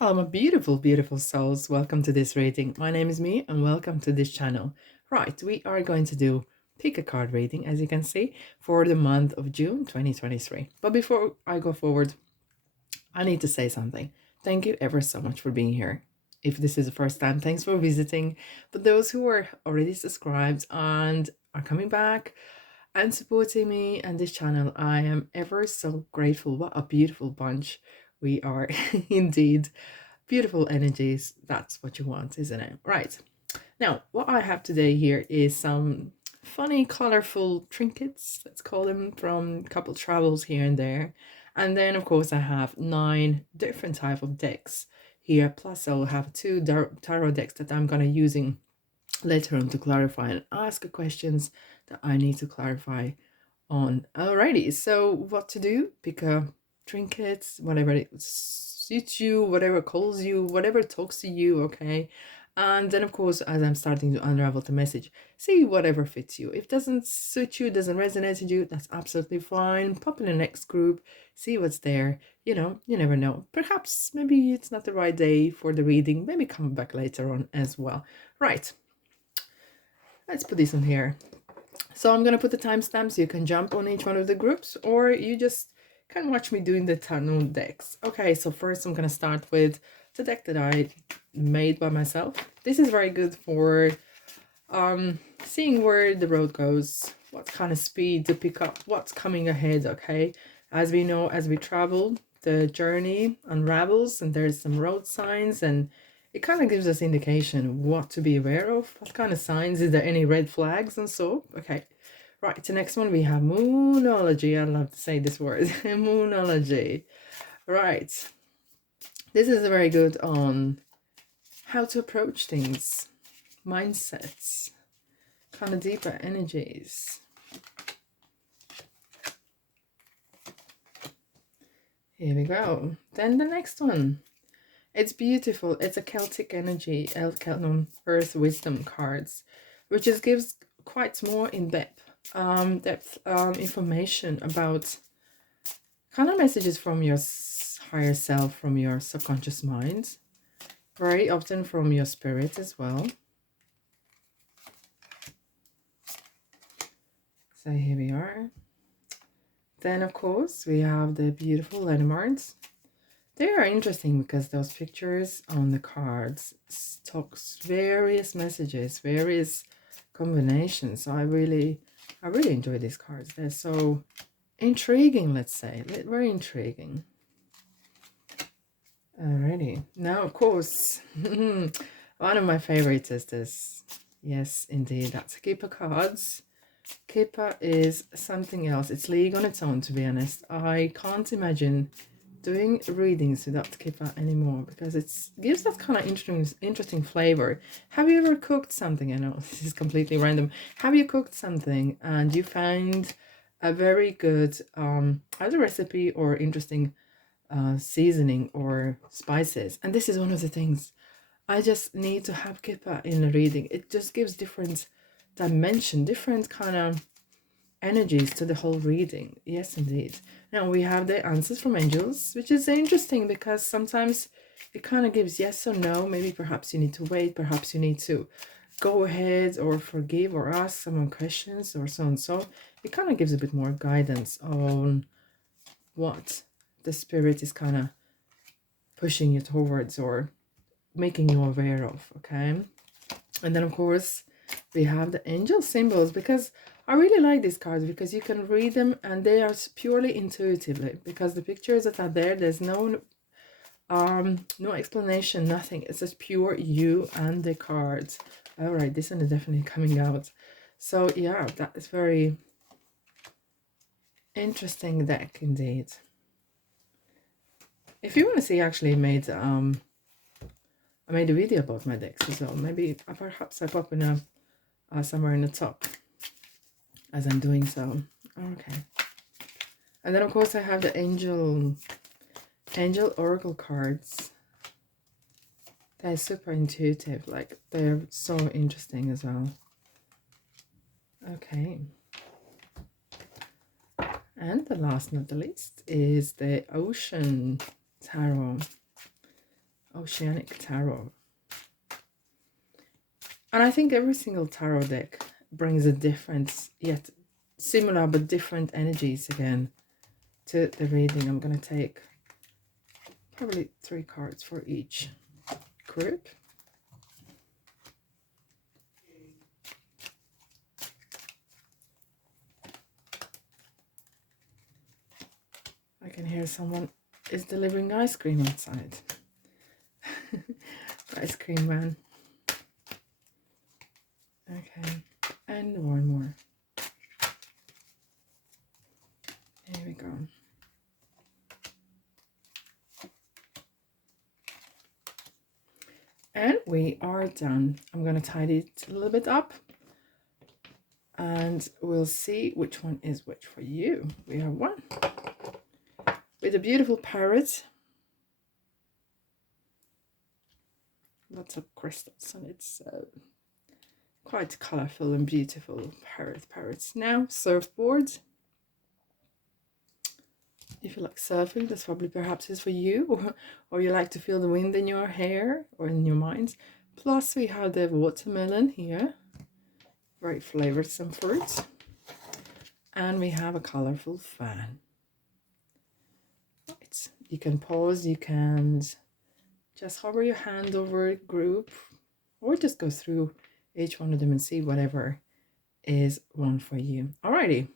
Hello, my beautiful, beautiful souls. Welcome to this reading. My name is Me, and welcome to this channel. Right, we are going to do pick a card reading, as you can see, for the month of June 2023. But before I go forward, I need to say something. Thank you ever so much for being here. If this is the first time, thanks for visiting. But those who are already subscribed and are coming back and supporting me and this channel, I am ever so grateful. What a beautiful bunch we are indeed. Beautiful energies. That's what you want, isn't it? Right. Now, what I have today here is some funny, colorful trinkets, let's call them, from a couple travels here and there. And then, of course, I have 9 different type of decks here. Plus, I'll have 2 tarot decks that I'm going to using later on to clarify and ask questions that I need to clarify on. Alrighty, so what to do? Pick a trinkets, whatever it suits you, whatever calls you, whatever talks to you, okay? And then, of course, as I'm starting to unravel the message, see whatever fits you. If it doesn't suit you, doesn't resonate with you, that's absolutely fine. Pop in the next group, see what's there. You know, you never know. Perhaps maybe it's not the right day for the reading. Maybe come back later on as well. Right. Let's put this on here. So I'm going to put the timestamps. So you can jump on each one of the groups, or you just can watch me doing the tarot decks. Okay, so first I'm going to start with the deck that I made by myself. This is very good for seeing where the road goes, what kind of speed to pick up, what's coming ahead, okay? As we know, as we travel, the journey unravels and there's some road signs, and it kind of gives us indication what to be aware of, what kind of signs, is there any red flags and so. Okay, right, the next one we have moonology. I love to say this word. Moonology. Right, this is very good on how to approach things, mindsets, kind of deeper energies. Here we go. Then the next one. It's beautiful. It's a Celtic energy, Earth Wisdom cards, which just gives quite more in-depth information about kind of messages from your higher self, from your subconscious mind, very often from your spirit as well. So here we are. Then, of course, we have the beautiful landmarks. They are interesting because those pictures on the cards talks various messages, various combinations. So I really enjoy these cards. They're so intriguing, let's say. Very intriguing. Alrighty. Now, of course, one of my favorites is this. Yes, indeed. That's Kipper cards. Kipper is something else. It's league on its own, to be honest. I can't imagine doing readings without kippa anymore, because it gives that kind of interesting flavor. Have you ever cooked something? I know this is completely random. Have you cooked something and you find a very good either recipe or interesting seasoning or spices, and this is one of the things I just need to have kippa in a reading. It just gives different dimension, different kind of energies to the whole reading. Yes, indeed. Now we have the answers from angels, which is interesting because sometimes it kind of gives yes or no. Maybe perhaps you need to wait, perhaps you need to go ahead or forgive or ask someone questions or so and so. It kind of gives a bit more guidance on what the spirit is kind of pushing you towards or making you aware of, okay? And then, of course, we have the angel symbols, because I really like these cards because you can read them and they are purely intuitively, because the pictures that are there, there's no explanation, nothing. It's just pure you and the cards. All right, this one is definitely coming out. So yeah, that is very interesting deck indeed. If you want to see, actually made I made a video about my decks as well. Maybe perhaps I pop in a somewhere in the top as I'm doing so. Okay. And then, of course, I have the angel oracle cards. They're super intuitive. Like, they're so interesting as well. Okay. And the last, not the least, is the ocean tarot. Oceanic Tarot. And I think every single tarot deck brings a different, yet similar but different energies again to the reading. I'm going to take probably 3 cards for each group. I can hear someone is delivering ice cream outside. Ice cream man. Okay, and one more. Here we go. And we are done. I'm going to tidy it a little bit up. And we'll see which one is which for you. We have one with a beautiful parrot. Lots of crystals, and it's quite colorful and beautiful parrots. Now, surfboard. If you like surfing, this probably perhaps is for you, or you like to feel the wind in your hair or in your mind. Plus, we have the watermelon here, very flavorsome fruit, and we have a colorful fan. Right. You can pause, you can just hover your hand over a group, or just go through each one of them and see whatever is one for you. Alrighty,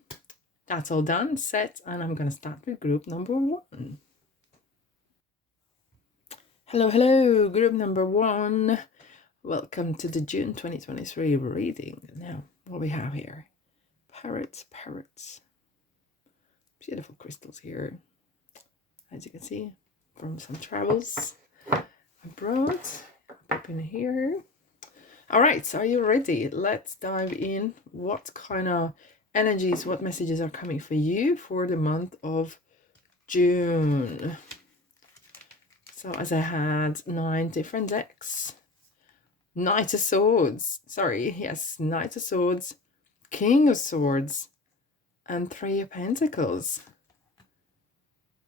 that's all done, set, and I'm going to start with group number 1. Hello, group number 1. Welcome to the June 2023 reading. Now, what we have here, parrots. Beautiful crystals here, as you can see, from some travels abroad. Up in here. All right, so are you ready? Let's dive in. What kind of energies, what messages are coming for you for the month of June? So as I had 9 different decks. Knight of Swords. Knight of Swords, King of Swords, and 3 of Pentacles.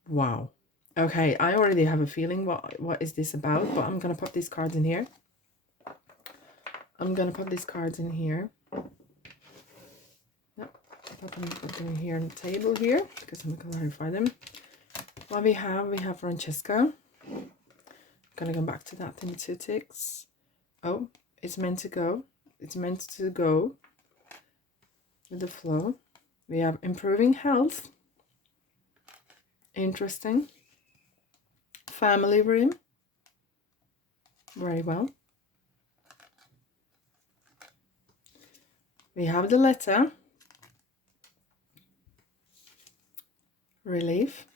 Wow. Okay, I already have a feeling what is this about, but I'm going to put these cards in here. Yep, put them here on the table here, because I'm going to clarify them. What we have Francesca. I'm going to go back to that in 2 ticks. Oh, it's meant to go. It's meant to go with the flow. We have improving health. Interesting. Family room. Very well. We have the letter. Relief.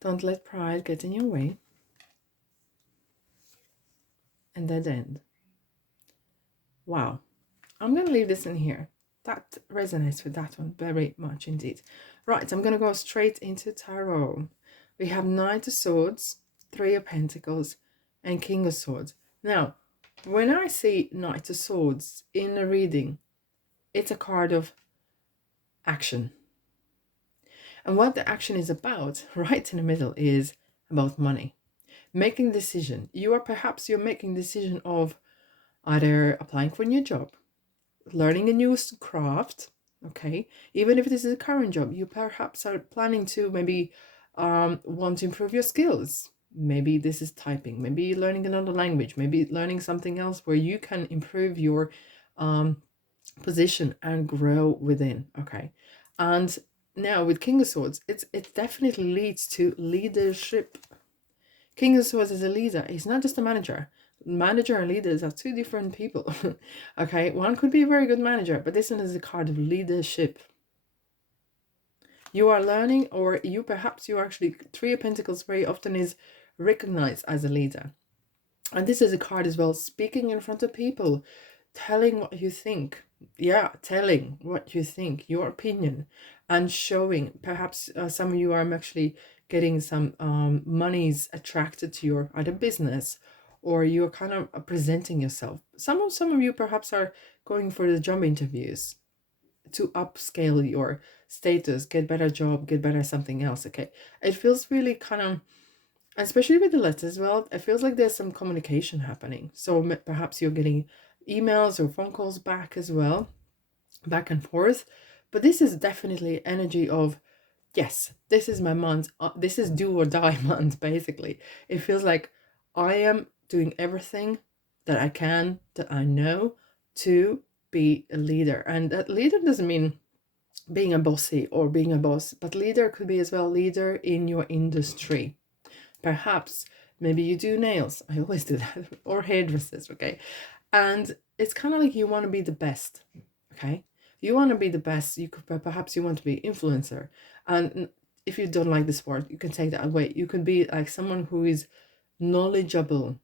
Don't let pride get in your way. And dead end. Wow. I'm going to leave this in here. That resonates with that one very much indeed. Right, I'm going to go straight into tarot. We have Knight of Swords, 3 of Pentacles, and King of Swords. Now, when I see Knight of Swords in a reading, it's a card of action. And what the action is about, right in the middle, is about money. Making decision. You're making decision of either applying for a new job, learning a new craft, okay? Even if this is a current job, you perhaps are planning to maybe want to improve your skills. Maybe this is typing, maybe learning another language, maybe learning something else where you can improve your position and grow within, okay? And now with King of Swords, it definitely leads to leadership. King of Swords is a leader. He's not just a manager. Manager and leaders are 2 different people. Okay, one could be a very good manager, but this one is a card of leadership. You are learning, or you actually, 3 of Pentacles very often is recognized as a leader. And this is a card as well, speaking in front of people, telling what you think. Yeah, telling what you think, your opinion, and showing. Perhaps some of you are actually getting some monies attracted to your either business, or you're kind of presenting yourself. Some of you perhaps are going for the job interviews. to upscale your status, get better job, get better something else. Okay, it feels really kind of, especially with the letters as well, it feels like there's some communication happening. So perhaps you're getting emails or phone calls back as well, back and forth. But this is definitely energy of, yes, this is my month. This is do or die month, basically. It feels like I am doing everything that I can, that I know, to be a leader. And that leader doesn't mean being a bossy or being a boss, but leader could be as well leader in your industry. Perhaps maybe you do nails. I always do that. Or hairdressers, okay? And it's kind of like you want to be the best, okay? You want to be the best. You could perhaps you want to be influencer. And if you don't like the sport, you can take that away. You could be like someone who is knowledgeable.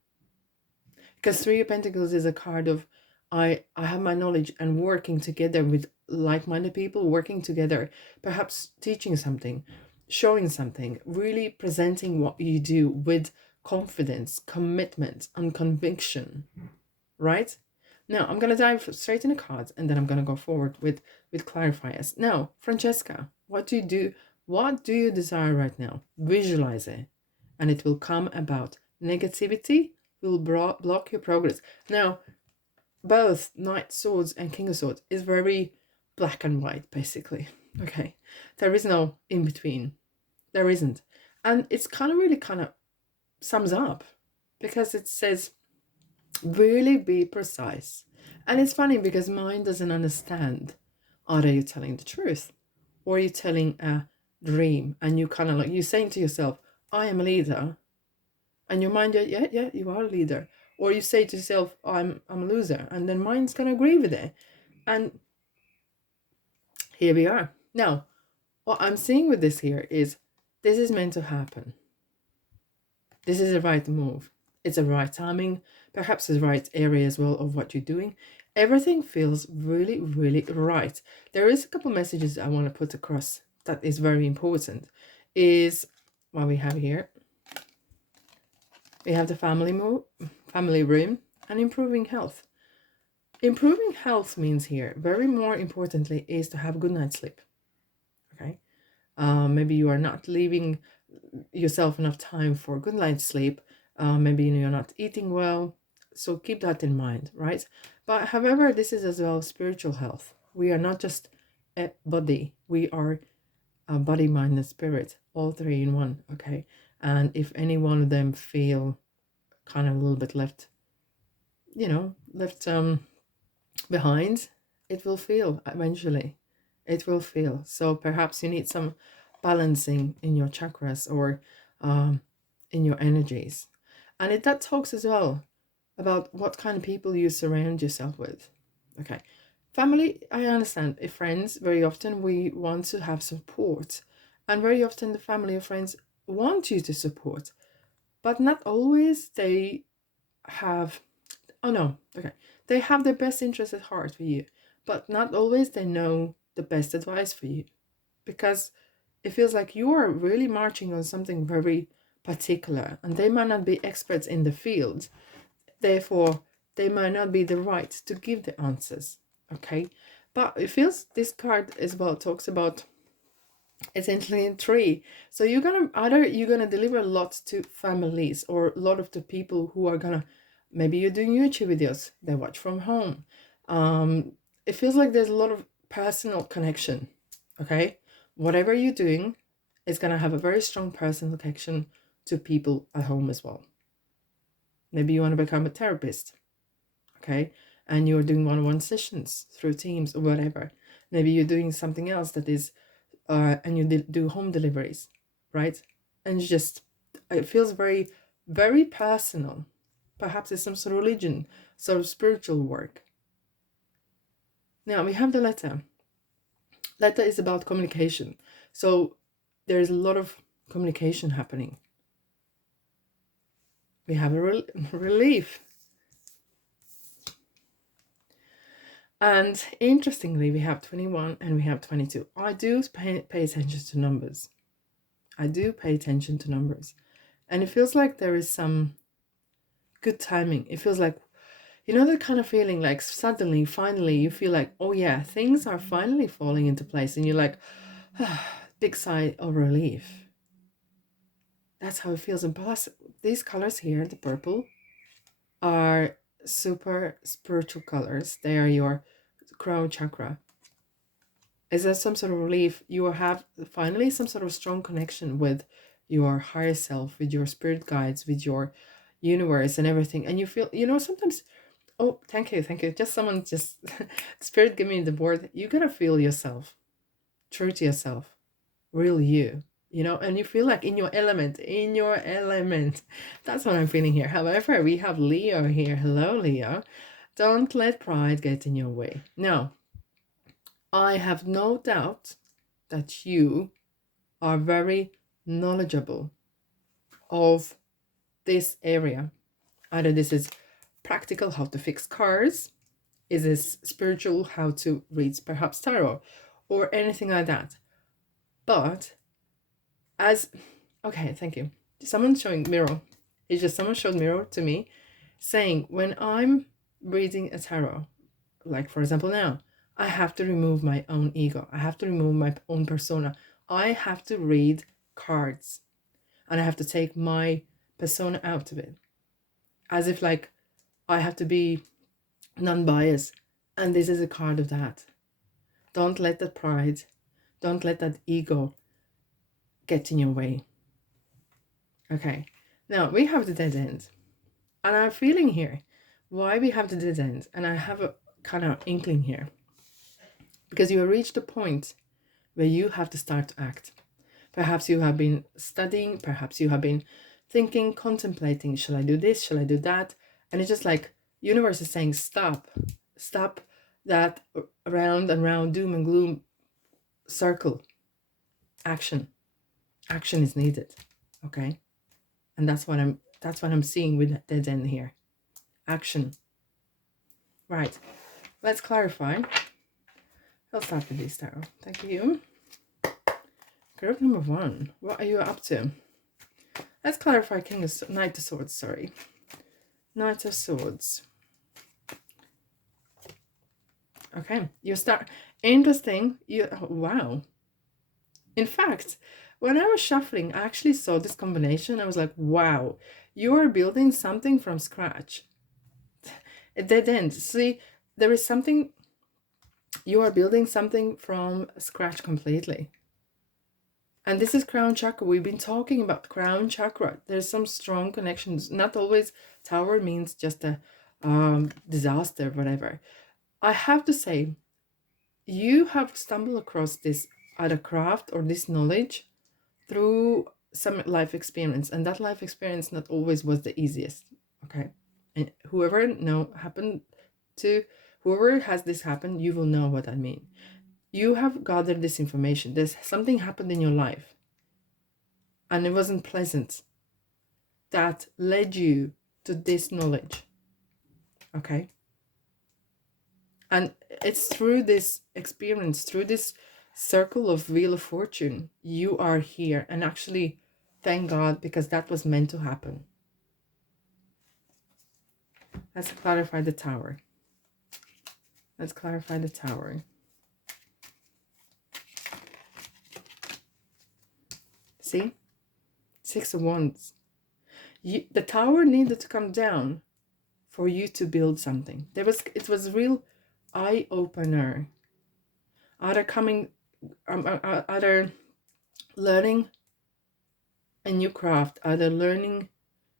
Because Three of Pentacles is a card of I have my knowledge and working together with like-minded people, working together, perhaps teaching something, showing something, really presenting what you do with confidence, commitment, and conviction, right? Now, I'm going to dive straight in the cards, and then I'm going to go forward with clarifiers. Now, Francesca, what do you do? What do you desire right now? Visualize it, and it will come about. Negativity will block your progress. Now, both Knight Swords and King of Swords is very black and white, basically. Okay, there is no in between. There isn't. And it's kind of really kind of sums up, because it says really be precise. And it's funny because mind doesn't understand. Are you telling the truth, or are you telling a dream? And you kind of like, you're saying to yourself, I am a leader, and your mind, yeah, you are a leader. Or you say to yourself, I'm a loser, and then mind's gonna agree with it. And here we are. Now, what I'm seeing with this here is this is meant to happen. This is the right move. It's the right timing, perhaps the right area as well of what you're doing. Everything feels really, really right. There is a couple messages I want to put across that is very important. Is what we have here. We have the family room, and improving health. Improving health means here, very more importantly, is to have good night's sleep. Okay, maybe you are not leaving yourself enough time for good night's sleep. Maybe you're not eating well, so keep that in mind, right? But however, this is as well spiritual health. We are not just a body; we are a body, mind, and spirit, all three in one. Okay, and if any one of them feel kind of a little bit left behind, it will feel eventually. It will feel. So perhaps you need some balancing in your chakras, or in your energies. And that talks as well about what kind of people you surround yourself with. Okay. Family, I understand. If friends, very often we want to have support. And very often the family or friends want you to support. But not always they have, oh no, okay. They have their best interest at heart for you. But not always they know the best advice for you. Because it feels like you are really marching on something very particular, and they might not be experts in the field. Therefore, they might not be the right to give the answers. Okay, but it feels this card as well talks about essentially in three. So you're gonna deliver a lot to families, or a lot of the people who are gonna, maybe you're doing YouTube videos, they watch from home. It feels like there's a lot of personal connection. Okay, whatever you're doing is gonna have a very strong personal connection to people at home as well. Maybe you want to become a therapist, okay, and you're doing one-on-one sessions through Teams or whatever. Maybe you're doing something else that is, and you do home deliveries, right? And it feels very, very personal. Perhaps it's some sort of religion, sort of spiritual work. Now we have the letter. Letter is about communication. So there's a lot of communication happening. We have a relief. And interestingly, we have 21 and we have 22. I do pay attention to numbers. I do pay attention to numbers. And it feels like there is some good timing. It feels like You know, that kind of feeling like suddenly, finally, you feel like, oh yeah, things are finally falling into place. And you're like, big sigh of relief. That's how it feels. And plus, these colors here, the purple, are super spiritual colors. They are your crown chakra. Is there some sort of relief? You have finally some sort of strong connection with your higher self, with your spirit guides, with your universe and everything. And you feel, you know, sometimes, oh, thank you, thank you. Just someone just, spirit give me the word. You gotta feel yourself, true to yourself, real you, you know, and you feel like in your element, in your element. That's what I'm feeling here. However, we have Leo here. Hello, Leo. Don't let pride get in your way. Now, I have no doubt that you are very knowledgeable of this area. Either this is practical, how to fix cars, is this spiritual, how to read perhaps tarot, or anything like that. But as, okay, thank you. Someone's showing mirror. It's just someone showed mirror to me saying when I'm reading a tarot, like for example now, I have to remove my own ego. I have to remove my own persona. I have to read cards and I have to take my persona out of it. As if like I have to be non-biased. And this is a card of that. Don't let that pride, don't let that ego get in your way. Okay, now we have the dead end. And I'm feeling here why we have the dead end. And I have a kind of inkling here. Because you have reached a point where you have to start to act. Perhaps you have been studying, perhaps you have been thinking, contemplating, shall I do this, shall I do that? And it's just like, universe is saying, stop that round and round doom and gloom circle. Action is needed. Okay, and that's what I'm seeing with that dead end here. Action. Right, let's clarify. I'll start with this tarot. Thank you. Group number 1, what are you up to? Let's clarify. Knight of Swords, sorry. Knight of Swords. Okay, you start. Interesting. Wow. In fact, when I was shuffling, I actually saw this combination. I was like, wow, you are building something from scratch. A dead end. See, there is something, you are building something from scratch completely. And this is crown chakra. We've been talking about crown chakra. There's some strong connections. Not always tower means just a disaster, whatever. I have to say, you have stumbled across this either craft or this knowledge through some life experience, and that life experience not always was the easiest. Okay, and whoever has this happen, you will know what I mean. You have gathered this information. There's something happened in your life and it wasn't pleasant that led you to this knowledge. Okay, and it's through this experience, through this circle of Wheel of Fortune, you are here. And actually, thank God, because that was meant to happen. Let's clarify the Tower. Let's clarify the Tower. See? 6 of Wands. The Tower needed to come down for you to build something. It was a real eye-opener. Either learning a new craft, either learning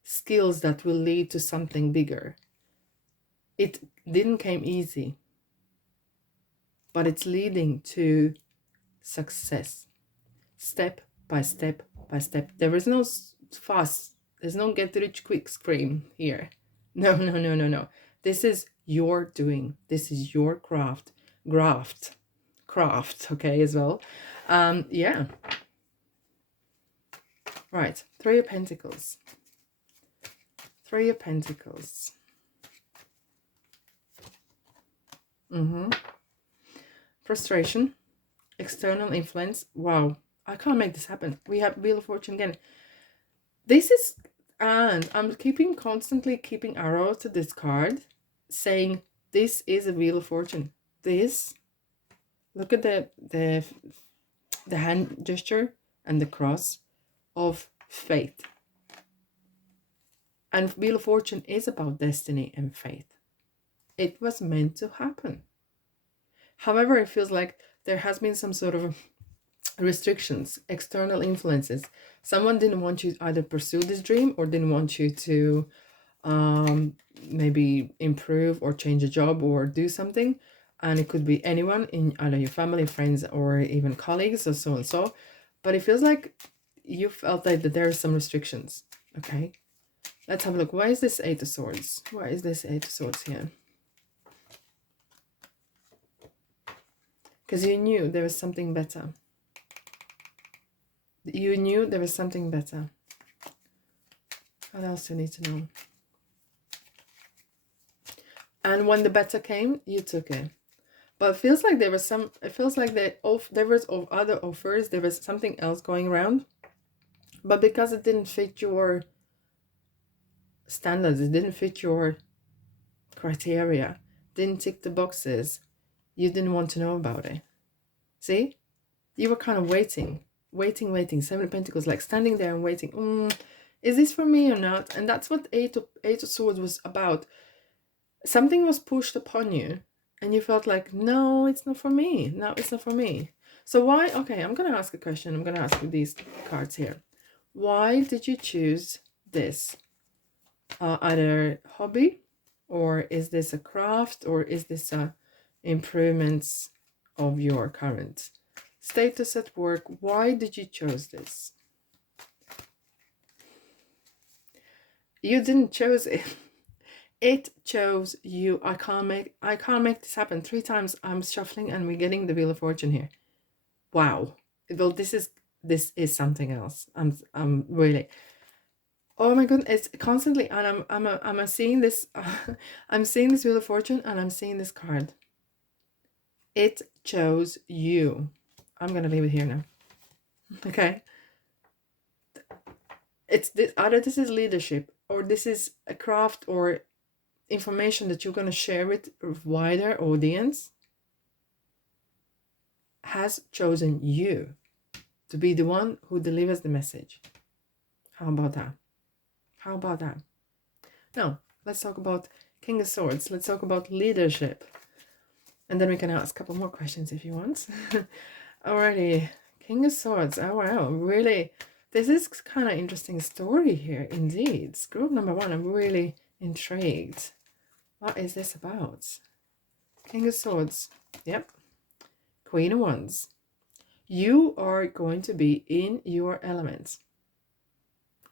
skills that will lead to something bigger. It didn't come easy, but it's leading to success, step by step by step. There is no fast, there's no get rich quick scheme here. No. This is your doing. This is your craft, okay, as well. Yeah. Right, 3 of Pentacles. 3 of Pentacles. Frustration, external influence. Wow, I can't make this happen. We have Wheel of Fortune again. This is, and I'm constantly keeping arrow to this card, saying this is a wheel of fortune. This, look at the hand gesture and the cross of faith. And wheel of fortune is about destiny and faith. It was meant to happen. However, it feels like there has been some sort of restrictions, external influences. Someone didn't want you to either pursue this dream or didn't want you to maybe improve or change a job or do something. And it could be anyone in either your family, friends, or even colleagues, or so and so. But it feels like you felt like that there are some restrictions. Okay, let's have a look. Why is this Eight of Swords? Why is this Eight of Swords here? Because you knew there was something better. You knew there was something better. What else do you need to know? And when the better came, you took it. But it feels like there was some, it feels like there was other offers, there was something else going around. But because it didn't fit your standards, it didn't fit your criteria, didn't tick the boxes, you didn't want to know about it. See? You were kind of waiting. Seven of Pentacles, like standing there and waiting. Is this for me or not? And that's what Eight of Swords was about. Something was pushed upon you and you felt like, no, it's not for me. No, it's not for me. So why? Okay, I'm going to ask a question. I'm going to ask you these cards here. Why did you choose this? Either hobby, or is this a craft, or is this a improvements of your current status at work? Why did you choose this? You didn't choose it. It chose you. I can't make this happen. 3 times I'm shuffling and we're getting the Wheel of Fortune here. Wow. Well, this is something else. I'm really, oh my goodness, it's constantly, and I'm seeing this I'm seeing this Wheel of Fortune and I'm seeing this card. It chose you. I'm gonna leave it here now. Okay. It's this, either this is leadership, or this is a craft or information that you're going to share with a wider audience, has chosen you to be the one who delivers the message. How about that? How about that? Now, let's talk about King of Swords. Let's talk about leadership. And then we can ask a couple more questions if you want. Alrighty, King of Swords. Oh, wow. Really, this is kind of interesting story here, indeed. Group number 1, I'm really intrigued. What is this about? King of Swords. Yep. Queen of Wands. You are going to be in your element.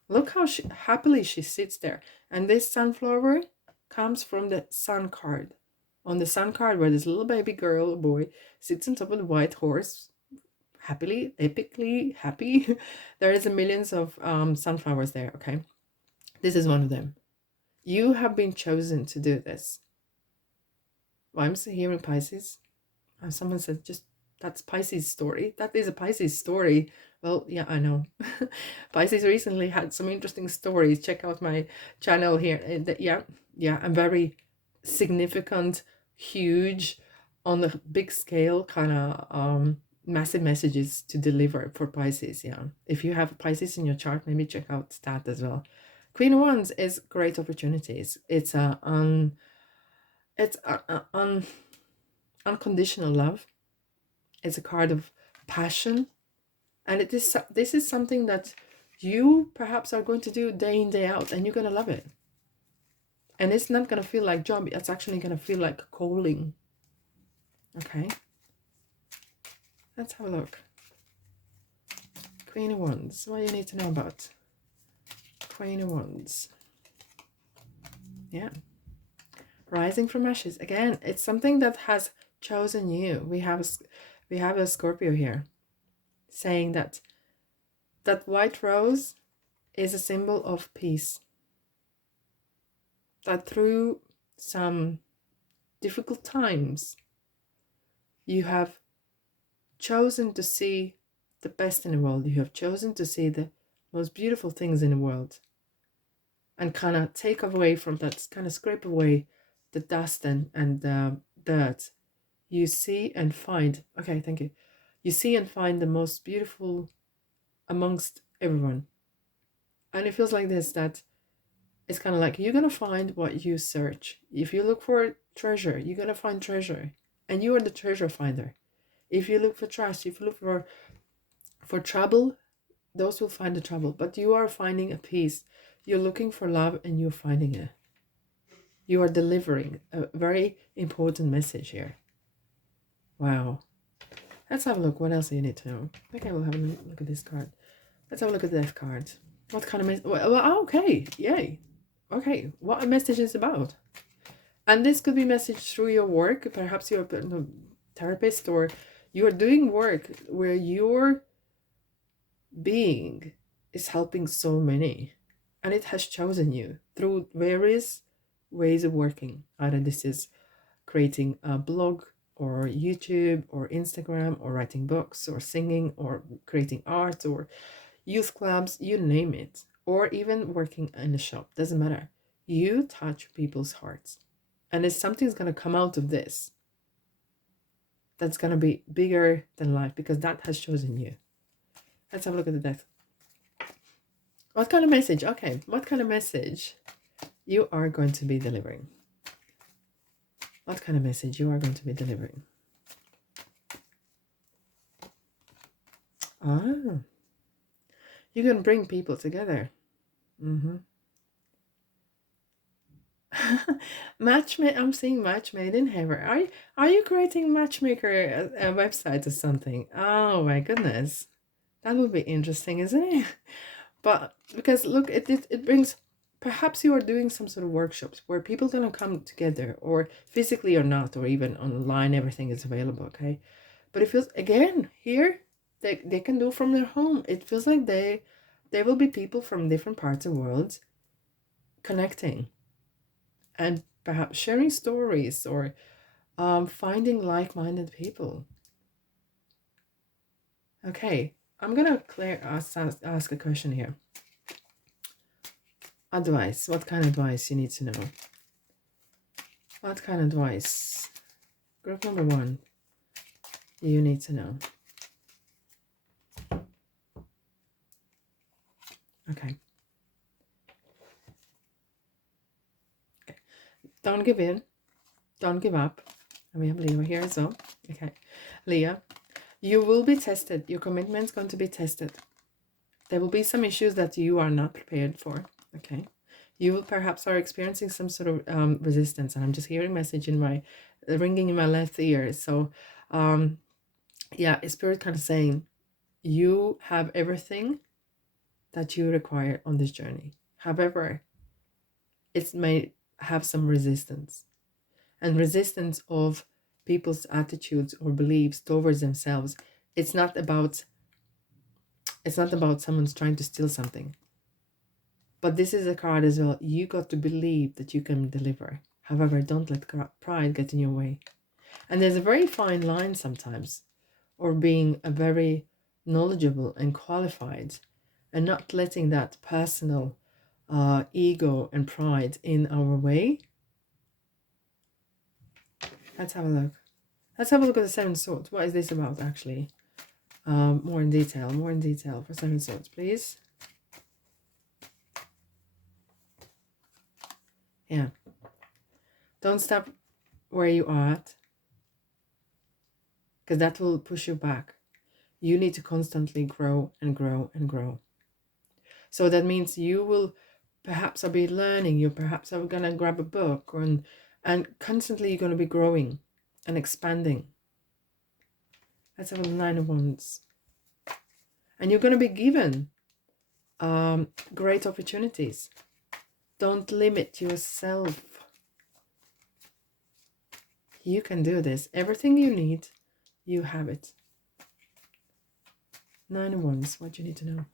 Look how happily she sits there. And this sunflower comes from the Sun card. On the Sun card, where this little baby girl or boy sits on top of the white horse, happily, epically happy. There is millions of sunflowers there, okay? This is one of them. You have been chosen to do this. Well, I'm still hearing Pisces. Someone said, just, that's Pisces story. That is a Pisces story. Well, yeah, I know. Pisces recently had some interesting stories. Check out my channel here. Yeah, I'm very significant, huge, on the big scale, kind of massive messages to deliver for Pisces. Yeah, if you have Pisces in your chart, maybe check out that as well. Queen of Wands is great opportunities. It's unconditional love. It's a card of passion, and this is something that you perhaps are going to do day in, day out, and you're going to love it. And it's not going to feel like job. It's actually going to feel like calling. Okay. Let's have a look. Queen of Wands. What do you need to know about Queen of Wands? Yeah. Rising from ashes. Again, it's something that has chosen you. We have a Scorpio here saying that white rose is a symbol of peace. That through some difficult times, you have chosen to see the best in the world. You have chosen to see the most beautiful things in the world, and kind of take away from that, kind of scrape away the dust and the dirt, you see and find, okay, thank you. You see and find the most beautiful amongst everyone. And it feels like this, that it's kind of like you're going to find what you search. If you look for treasure, you're going to find treasure. And you are the treasure finder. If you look for trash, if you look for trouble, those will find the trouble. But you are finding a peace. You're looking for love and you're finding it. You are delivering a very important message here. Wow. Let's have a look. What else do you need to know? Okay, we'll have a look at this card. Let's have a look at the death card. What kind of message? Well, okay. Yay. Okay. What a message is about. And this could be messaged through your work. Perhaps you're a therapist, or you're doing work where your being is helping so many. And it has chosen you through various ways of working. Either this is creating a blog or YouTube or Instagram or writing books or singing or creating art or youth clubs, you name it, or even working in a shop, doesn't matter. You touch people's hearts. And if something's going to come out of this, that's going to be bigger than life because that has chosen you. Let's have a look at the death. What kind of message? Okay, what kind of message you are going to be delivering? What kind of message you are going to be delivering? Ah, you're going to bring people together. I'm seeing match made in heaven. Are you creating matchmaker a website or something? Oh my goodness, that would be interesting, isn't it? But because look, it brings. Perhaps you are doing some sort of workshops where people are gonna come together, or physically or not, or even online. Everything is available, okay? But it feels again here they can do from their home. It feels like they will be people from different parts of the world connecting and perhaps sharing stories or finding like-minded people. Okay, I'm gonna ask a question here. Advice. What kind of advice you need to know? What kind of advice? Group number 1. You need to know. Okay. Don't give in. Don't give up. And we have Leo here as well. Okay. Leo, you will be tested. Your commitment's going to be tested. There will be some issues that you are not prepared for. Okay. You will perhaps are experiencing some sort of resistance. And I'm just hearing message in my, ringing in my left ear. So, yeah, Spirit kind of saying, you have everything that you require on this journey. However, it may have some resistance. And resistance of people's attitudes or beliefs towards themselves. It's not about someone's trying to steal something. But this is a card as well. You got to believe that you can deliver. However, don't let pride get in your way. And there's a very fine line sometimes, or being a very knowledgeable and qualified, and not letting that personal ego and pride in our way. Let's have a look. Let's have a look at the 7 Swords. What is this about, actually? More in detail for 7 Swords, please. Yeah. Don't stop where you are at, because that will push you back. You need to constantly grow and grow and grow. So that means you will perhaps be learning. You perhaps are going to grab a book, and constantly you're going to be growing and expanding. Let's have a 9 of Wands. And you're going to be given great opportunities. Don't limit yourself. You can do this. Everything you need, you have it. 9 of Wands. What do you need to know?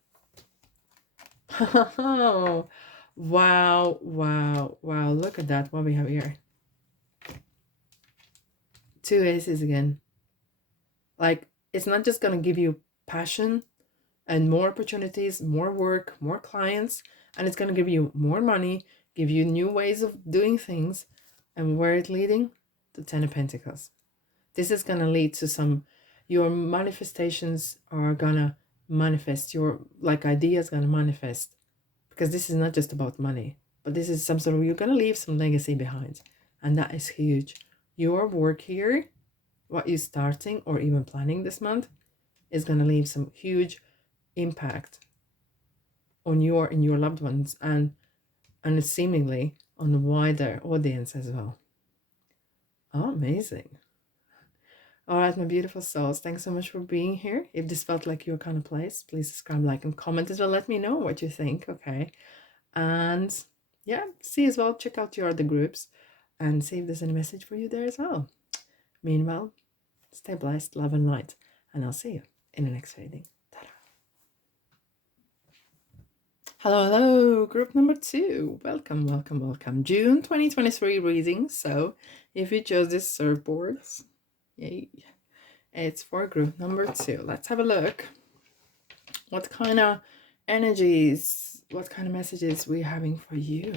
Oh, wow, wow, wow. Look at that. What we have here. 2 aces again. Like, it's not just going to give you passion and more opportunities, more work, more clients, and it's going to give you more money, give you new ways of doing things, And where it's leading? The Ten of Pentacles. This is going to lead to your manifestations are going to manifest. Your ideas going to manifest. Because this is not just about money. But this is some sort of, you're going to leave some legacy behind. And that is huge. Your work here, what you're starting or even planning this month, is going to leave some huge impact on your and your loved ones, and seemingly on the wider audience as well. Oh, amazing. All right, my beautiful souls, thanks so much for being here. If this felt like your kind of place, please subscribe, like, and comment as well. Let me know what you think, okay? And yeah, see as well, check out your other groups and see if there's any message for you there as well. Meanwhile, stay blessed, love and light, and I'll see you in the next reading. Ta-da. Hello, hello, group number 2. Welcome, welcome, welcome. June 2023 reading. So if you chose this surfboard, yay, it's for group number 2. Let's have a look. What kind of energies, what kind of messages we're having for you?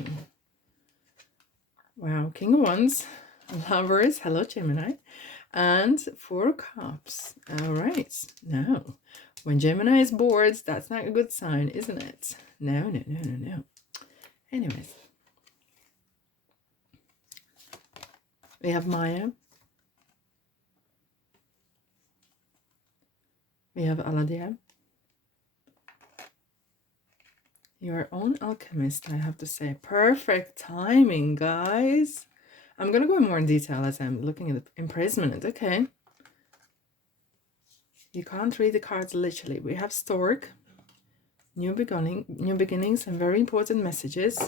Wow, King of Wands, Lovers, hello Gemini, and 4 Cups. All right, now, when Gemini is bored, that's not a good sign, isn't it? No, no, no, no, no. Anyways, we have Maya. We have Aladia. Your own alchemist, I have to say. Perfect timing, guys. I'm going to go in more in detail as I'm looking at the imprisonment. Okay. You can't read the cards literally. We have Stork. New beginnings and very important messages.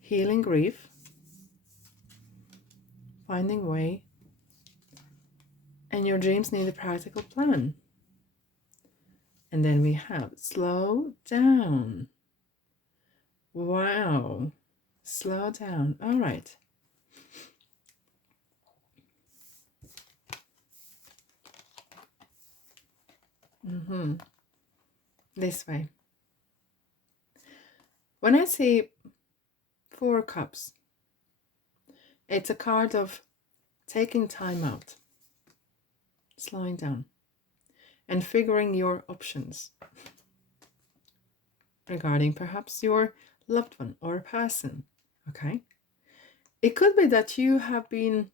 Healing grief. Finding way. And your dreams need a practical plan. And then we have slow down. Wow. Slow down. All right. This way. When I see 4 Cups, it's a card of taking time out, slowing down, and figuring your options regarding perhaps your loved one or a person, okay? It could be that you have been,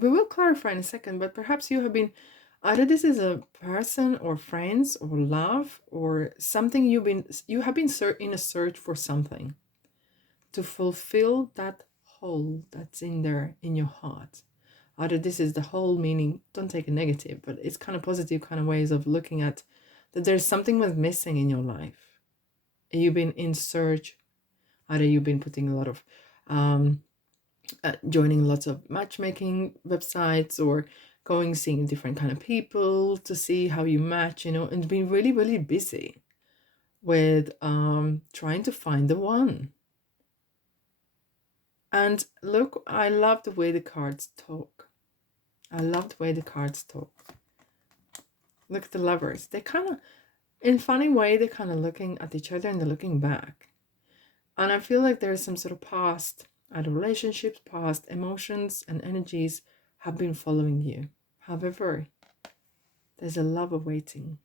we will clarify in a second, but perhaps you have been, either this is a person or friends or love or something you have been in a search for something to fulfill that hole that's in there in your heart. Either this is the whole, meaning, don't take it negative, but it's kind of positive kind of ways of looking at that there's something was missing in your life. You've been in search, either you've been putting a lot of, joining lots of matchmaking websites or seeing different kind of people to see how you match, and being really, really busy with trying to find the one. And look, I love the way the cards talk. I love the way the cards talk. Look at the Lovers. They kind of, in a funny way, they're kind of looking at each other and they're looking back. And I feel like there's some sort of past, either relationships, past emotions and energies have been following you. However, there's a love awaiting.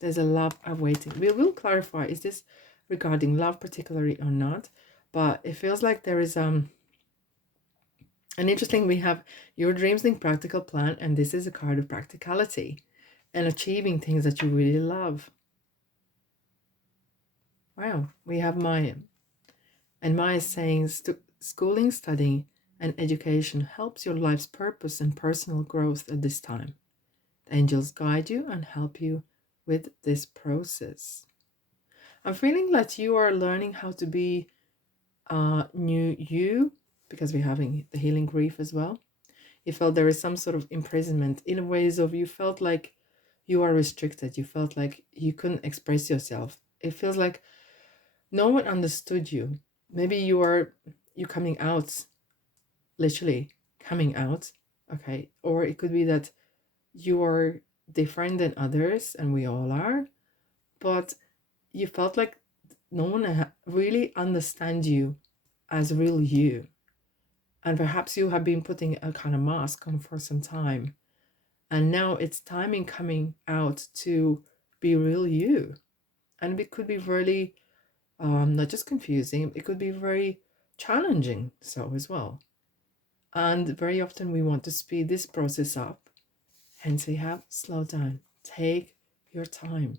There's a love awaiting. We will clarify, is this regarding love particularly or not? But it feels like there is an interesting, we have your dreams need practical plan, and this is a card of practicality and achieving things that you really love. Wow, we have Maya. And Maya is saying schooling, studying, and education helps your life's purpose and personal growth at this time. The angels guide you and help you with this process. I'm feeling that you are learning how to be new you, because we're having the healing grief as well. You felt there is some sort of imprisonment in ways of, you felt like you are restricted. You felt like you couldn't express yourself. It feels like no one understood you. Maybe you coming out, literally coming out, okay? Or it could be that you are different than others, and we all are, but you felt like no one really understands you as real you. And perhaps you have been putting a kind of mask on for some time. And now it's timing coming out to be real you. And it could be really not just confusing, it could be very challenging so as well. And very often we want to speed this process up. Hence we have slow down. Take your time.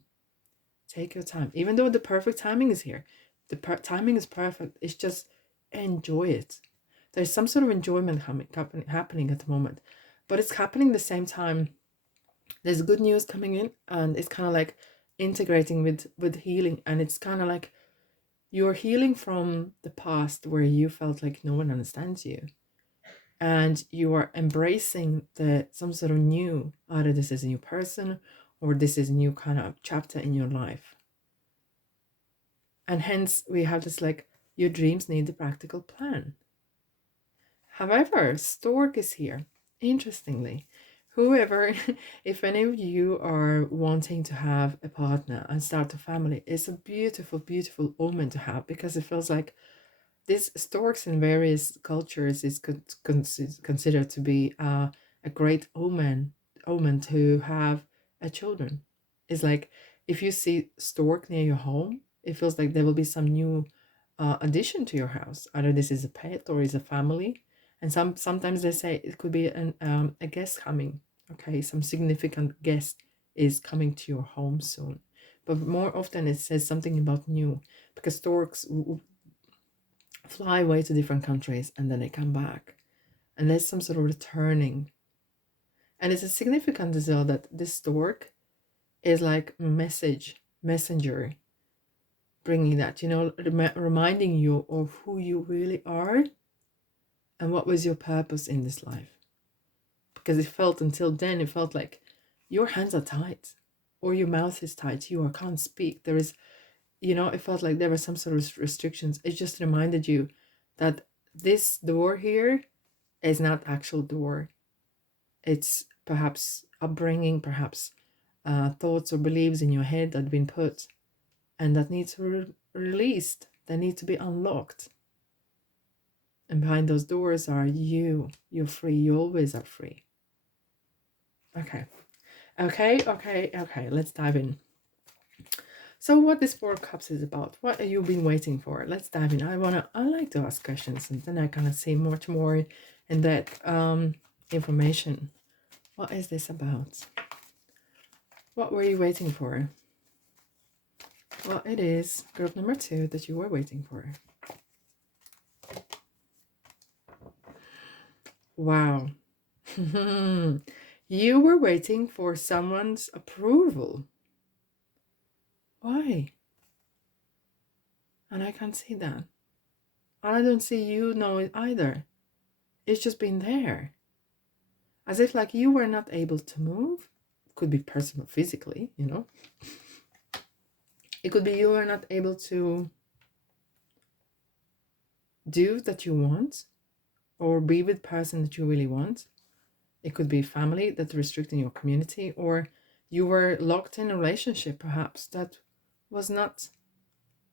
Take your time. Even though the perfect timing is here, the timing is perfect. It's just enjoy it. There's some sort of enjoyment happening at the moment, but it's happening the same time. There's good news coming in, and it's kind of like integrating with healing, and it's kind of like you're healing from the past where you felt like no one understands you, and you are embracing some sort of new, either this is a new person or this is a new kind of chapter in your life. And hence we have this like, your dreams need a practical plan. However, stork is here. Interestingly, whoever, if any of you are wanting to have a partner and start a family, it's a beautiful, beautiful omen to have, because it feels like this storks in various cultures is considered to be a great omen to have a children. It's like if you see stork near your home, it feels like there will be some new addition to your house. Either this is a pet or is a family, and sometimes they say it could be a guest coming. Okay, some significant guest is coming to your home soon, but more often it says something about new, because storks fly away to different countries and then they come back, and there's some sort of returning. And it's a significant as well that this stork is like messenger, bringing that, reminding you of who you really are and what was your purpose in this life. Because until then it felt like your hands are tied or your mouth is tied, you can't speak. There is, it felt like there were some sort of restrictions. It just reminded you that this door here is not actual door. It's perhaps upbringing, perhaps thoughts or beliefs in your head that have been put and that need to be released. They need to be unlocked. And behind those doors are you. You're free. You always are free. Okay. Let's dive in. So what this Four of Cups is about, what have you been waiting for? Let's dive in. I like to ask questions, and then I kind of see much more in that information. What is this about? What were you waiting for? Well, it is group number 2 that you were waiting for. Wow. You were waiting for someone's approval. Why? And I can't see that. And I don't see you know it either. It's just been there. As if like you were not able to move. Could be personal, physically, It could be you were not able to do that you want or be with the person that you really want. It could be family that's restricting your community, or you were locked in a relationship perhaps that was not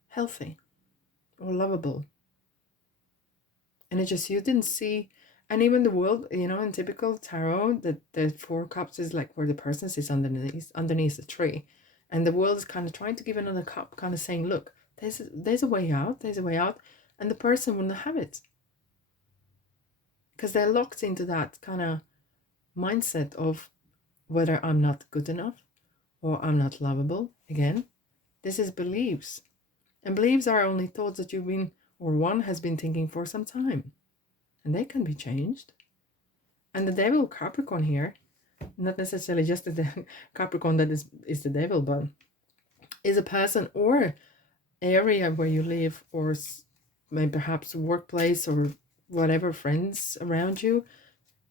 healthy or lovable. And it just, you didn't see, and even the world, in typical tarot, the 4 cups is like where the person sits underneath the tree. And the world is kind of trying to give another cup, kind of saying, look, there's a way out, and the person wouldn't have it. Because they're locked into that kind of mindset of whether I'm not good enough or I'm not lovable. Again, this is beliefs. And beliefs are only thoughts that you've been, or one has been thinking for some time. And they can be changed. And the devil Capricorn here, not necessarily just the Capricorn that is the devil, but is a person or area where you live, or maybe perhaps workplace or whatever, friends around you.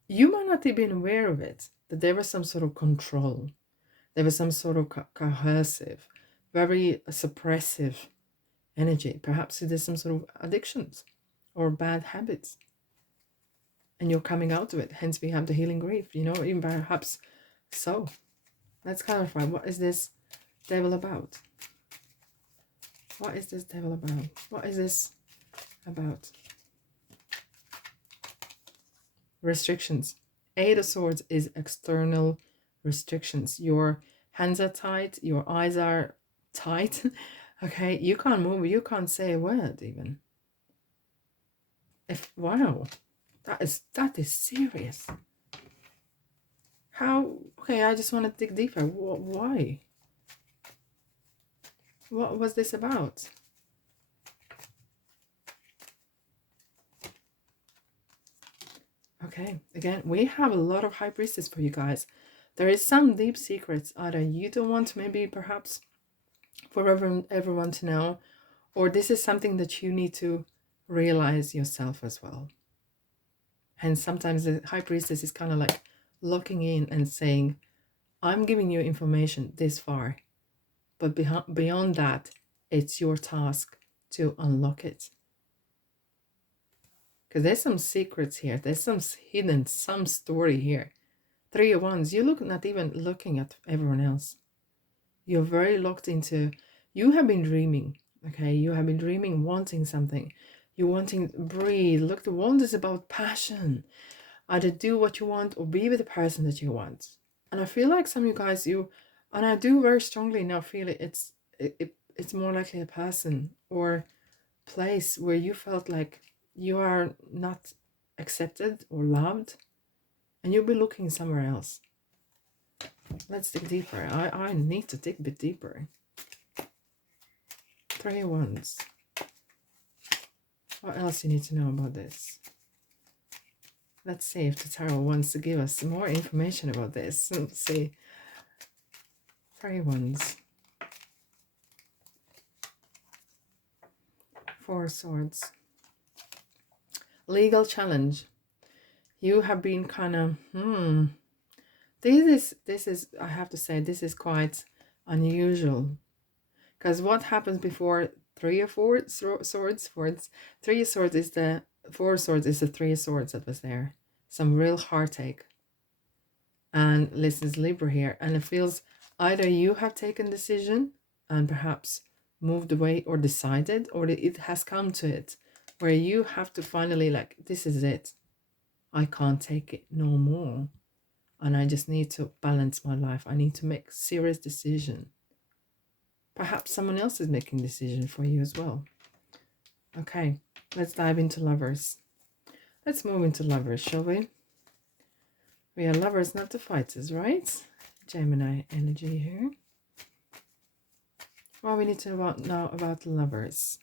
You might not have been aware of it, that there was some sort of control. There was some sort of coercive, very suppressive energy. Perhaps there's some sort of addictions or bad habits. And you're coming out of it. Hence we have the healing grief, even perhaps so. Let's clarify, what is this devil about? What is this devil about? What is this about? Restrictions. Eight of Swords is external restrictions. Your hands are tight, your eyes are tight. Okay, you can't move, you can't say a word even. Wow, that is serious. How? Okay, I just want to dig deeper. Why? What was this about? Okay, again, we have a lot of High Priestess for you guys. There is some deep secrets either you don't want maybe perhaps for everyone to know, or this is something that you need to realize yourself as well. And sometimes the High Priestess is kind of like locking in and saying, I'm giving you information this far, but beyond that, it's your task to unlock it. Because there's some secrets here. There's some hidden, some story here. Three of Wands, you're not even looking at everyone else. You're very locked into, you have been dreaming, okay? You have been dreaming, wanting something. You're wanting to breathe. Look, the Wand is about passion. Either do what you want or be with the person that you want. And I feel like some of you guys, and I do very strongly now feel it's more likely a person or place where you felt like you are not accepted or loved, and you'll be looking somewhere else. Let's dig deeper. I need to dig a bit deeper. Three of Wands. What else you need to know about this? Let's see if the Tarot wants to give us more information about this. Let's see. Three of Wands. Four of Swords. Legal challenge. You have been kind of, this is, I have to say, this is quite unusual. Because what happens before Three of Swords? Three of Swords is the, Four of Swords is the Three of Swords that was there. Some real heartache. And this is Libra here. And it feels either you have taken decision and perhaps moved away or decided, or it has come to it where you have to finally like, this is it. I can't take it no more. And I just need to balance my life. I need to make serious decision. Perhaps someone else is making decision for you as well. Okay, let's dive into Lovers. Let's move into Lovers, shall we? We are lovers, not the fighters, right? Gemini energy here. What we need to know about Lovers.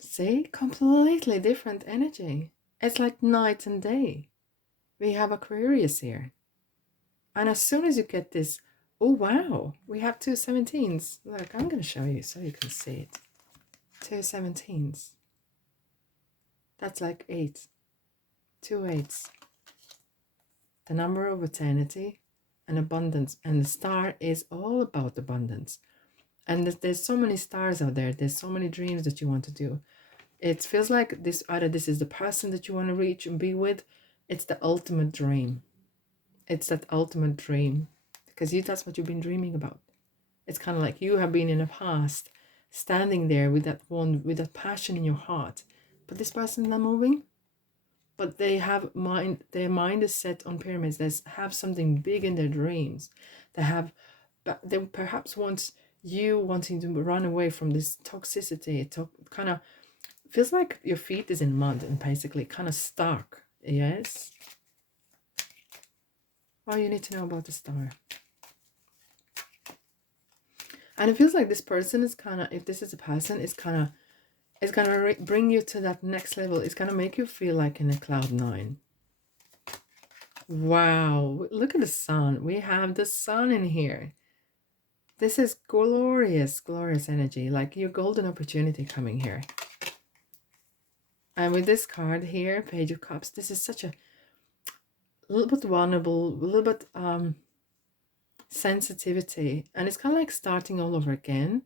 See, completely different energy. It's like night and day. We have Aquarius here. And as soon as you get this, oh wow, we have two 17s. Look, I'm going to show you so you can see it. Two 17s. That's like 8. 2 8s. The number of eternity and abundance. And the star is all about abundance. And there's so many stars out there. There's so many dreams that you want to do. It feels like this, either this is the person that you want to reach and be with. It's the ultimate dream. It's that ultimate dream. Because that's what you've been dreaming about. It's kind of like you have been in the past, standing there with that wand, with that passion in your heart. But this person is not moving. But they have mind, their mind is set on pyramids. They have something big in their dreams. They perhaps want you wanting to run away from this toxicity. It kind of feels like your feet is in mud and basically kind of stuck. Yes. What you need to know about the star. And it feels like this person is kind of, if this is a person, it's going to bring you to that next level. It's going to make you feel like in a cloud 9. Wow. Look at the sun. We have the sun in here. This is glorious, glorious energy. Like your golden opportunity coming here. And with this card here, Page of Cups, this is such a little bit vulnerable, a little bit sensitivity. And it's kind of like starting all over again.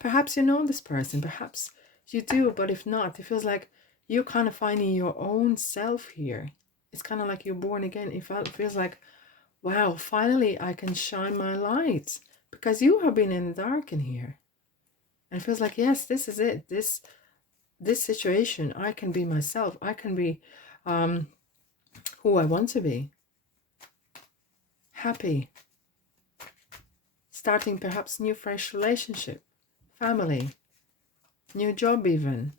Perhaps you know this person, perhaps you do, but if not, it feels like you're kind of finding your own self here. It's kind of like you're born again. It feels like, Wow, finally I can shine my light, because you have been in the dark in here. And it feels like, yes, this is it. This situation, I can be myself. I can be who I want to be. Happy. Starting perhaps new fresh relationship, family, new job even.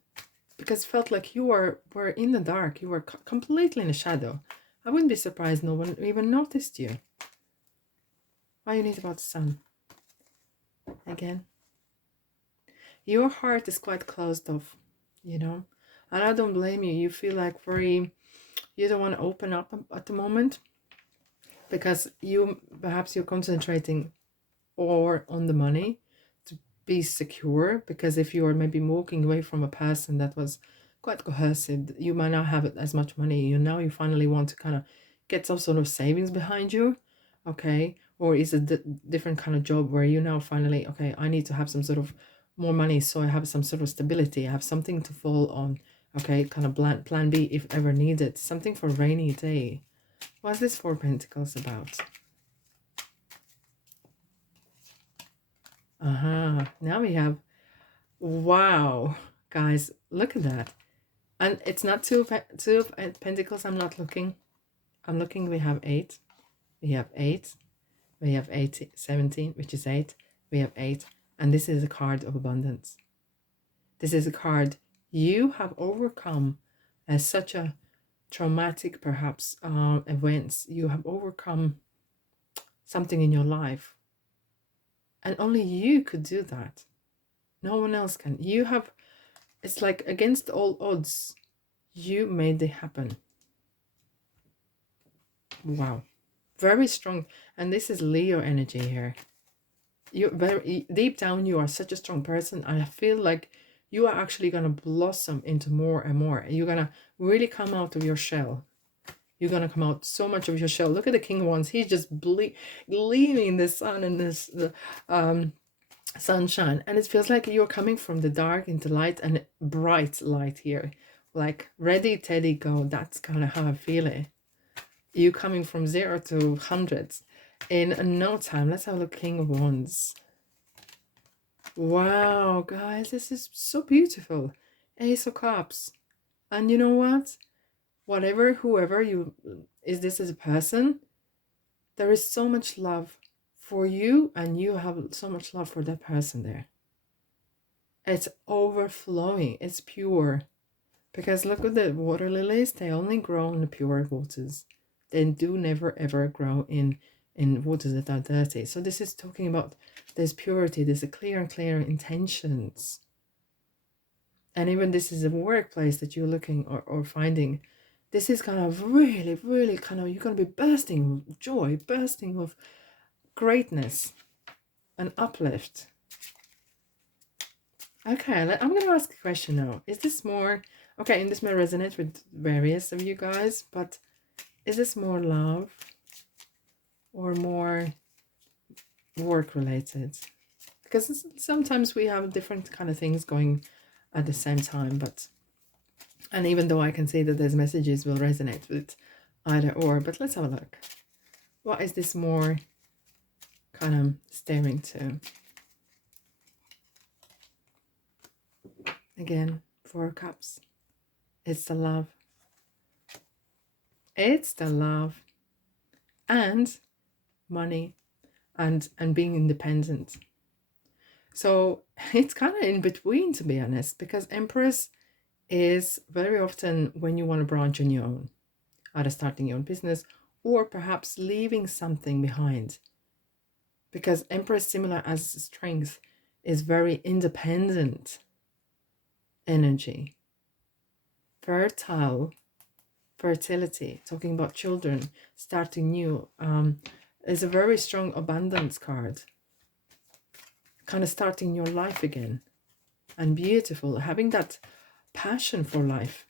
Because it felt like you were in the dark. You were completely in the shadow. I wouldn't be surprised no one even noticed you. Why you need about the sun? Again. Your heart is quite closed off, you know. And I don't blame you. You feel like you don't want to open up at the moment, because perhaps you're concentrating or on the money to be secure, because if you're maybe walking away from a person that was quite cohesive, you might not have as much money. You finally want to kind of get some sort of savings behind you, okay? Or is it a different kind of job where you now finally, okay, I need to have some sort of more money, so I have some sort of stability, I have something to fall on, okay? Kind of plan B if ever needed, something for rainy day. What's this Four Pentacles about? Now we have, wow, guys, look at that. And it's not two of Pentacles. I'm not looking. I'm looking. We have 8. We have 8. We have 17, which is 8. We have 8. And this is a card of abundance. This is a card you have overcome as such a traumatic, perhaps, events. You have overcome something in your life. And only you could do that. No one else can. It's like against all odds, you made it happen. Wow. Very strong. And this is Leo energy here. You're very deep down, you are such a strong person. I feel like you are actually going to blossom into more and more. You're going to really come out of your shell. You're going to come out so much of your shell. Look at the King of Wands. He's just gleaming the sun and the sunshine. And it feels like you're coming from the dark into light, and bright light here. Like ready, Teddy, go. That's kind of how I feel it. You coming from 0 to hundreds in no time. Let's have a look. King of Wands. Wow, guys, this is so beautiful. Ace of Cups. And you know what? Whatever, whoever this as a person, there is so much love for you, and you have so much love for that person there. It's overflowing. It's pure. Because look at the water lilies. They only grow in the pure waters. They do never ever grow in waters that are dirty. So this is talking about there's purity, there's a clear and clear intentions. And even this is a workplace that you're looking or finding. This is kind of really, really kind of, you're going to be bursting with joy, bursting with greatness and uplift. Okay, I'm going to ask a question now. Is this more, okay, and this may resonate with various of you guys, but is this more love or more work related? Because sometimes we have different kind of things going at the same time, and even though I can see that those messages will resonate with either or, but let's have a look. What is this more kind of staring to? Again, 4 of Cups. It's the love. It's the love and money and being independent. So it's kind of in between, to be honest, because Empress is very often when you want to branch on your own, either starting your own business or perhaps leaving something behind. Because Empress, similar as Strength, is very independent energy. Fertility, talking about children, starting new, is a very strong abundance card. Kind of starting your life again. And beautiful, having that passion for life.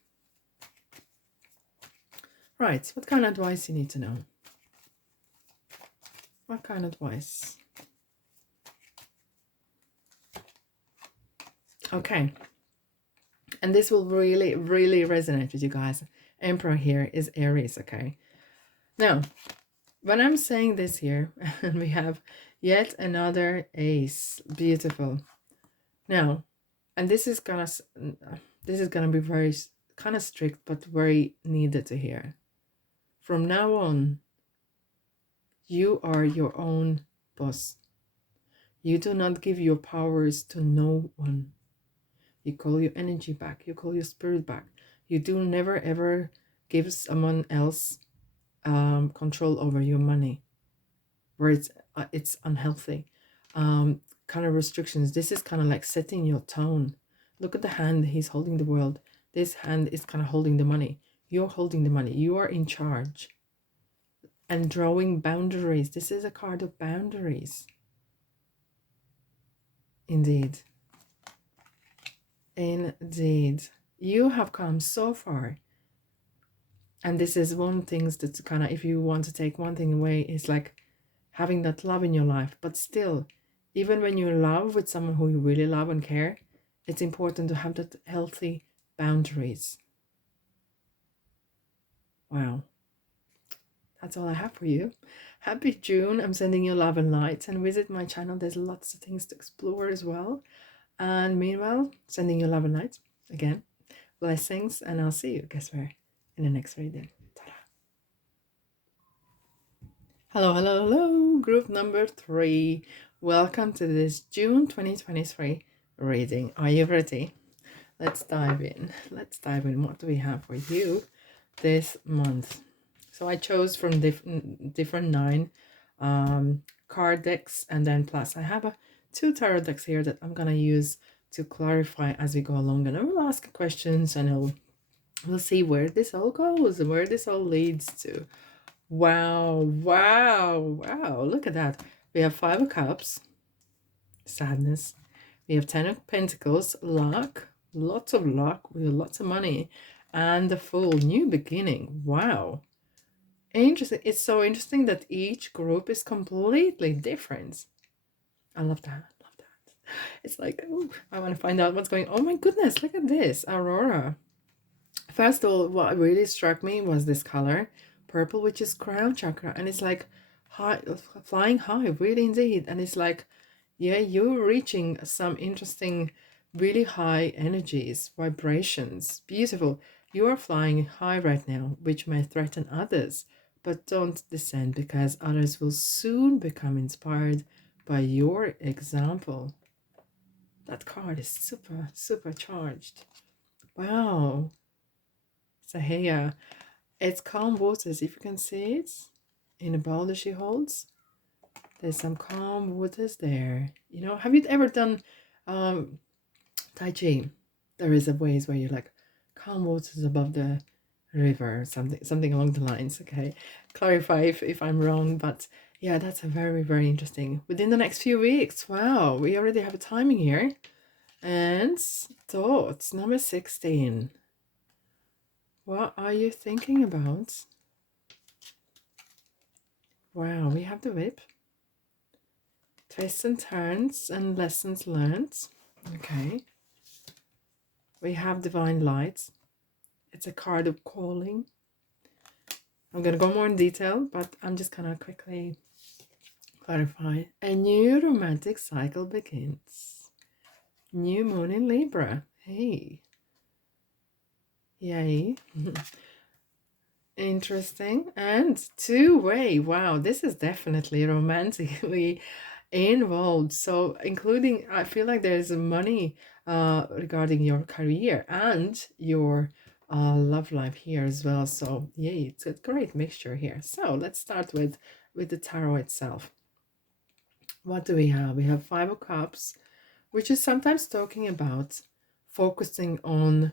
Right, what kind of advice you need to know? What kind of advice? Okay. And this will really, really resonate with you guys. Emperor here is Aries, okay? Now, When I'm saying this here, and we have yet another ace. Beautiful. Now, and this is gonna be very kind of strict, but very needed to hear. From now on, you are your own boss. You do not give your powers to no one. You call your energy back. You call your spirit back. You do never ever give someone else control over your money, where it's unhealthy. Kind of restrictions. This is kind of like setting your tone. Look at the hand. He's holding the world. This hand is kind of holding the money. You're holding the money. You are in charge. And drawing boundaries. This is a card of boundaries. Indeed. Indeed. You have come so far. And this is one thing that's kind of, if you want to take one thing away, is like having that love in your life. But still, even when you love with someone who you really love and care, it's important to have that healthy boundaries. Wow. That's all I have for you. Happy June. I'm sending you love and light, and visit my channel. There's lots of things to explore as well. And meanwhile, sending you love and light again. Blessings, and I'll see you, guess where? In the next reading. Ta-da. Hello, hello, hello. Group number 3. Welcome to this June 2023 reading. Are you ready? Let's dive in. Let's dive in. What do we have for you this month? So I chose from different 9 card decks, and then plus I have 2 tarot decks here that I'm gonna use to clarify as we go along, and I will ask questions, and we'll see where this all goes, where this all leads to. Wow, wow, wow! Look at that. We have 5 of Cups, sadness. We have 10 of Pentacles, luck, lots of luck with lots of money, and the Fool, new beginning. Wow. Interesting. It's so interesting that each group is completely different. I love that. Love that. It's like, ooh, I want to find out what's going on. Oh my goodness, look at this. Aurora. First of all, what really struck me was this color, purple, which is crown chakra. And it's like high, flying high, really indeed. And it's like, yeah, you're reaching some interesting, really high energies, vibrations. Beautiful. You are flying high right now, which may threaten others. But don't descend, because others will soon become inspired by your example. That card is super, super charged. Wow. So here, it's calm waters. If you can see it in the bowl that she holds, there's some calm waters there. You know, have you ever done Tai Chi? There is a ways where you're like calm waters above the river, something along the lines. Okay, clarify if I'm wrong, but yeah, that's a very, very interesting. Within the next few weeks. Wow, we already have a timing here. And thoughts number 16. What are you thinking about? Wow, we have the whip. Twists and turns and lessons learned. Okay. We have divine light. It's a card of calling. I'm going to go more in detail, but I'm just going to quickly clarify. A new romantic cycle begins. New moon in Libra. Hey. Yay. Interesting. And 2-way. Wow, this is definitely romantically involved. So including, I feel like there's money regarding your career and your love life here as well. So yeah, it's a great mixture here. So let's start with the tarot itself. What do we have? We have 5 of Cups, which is sometimes talking about focusing on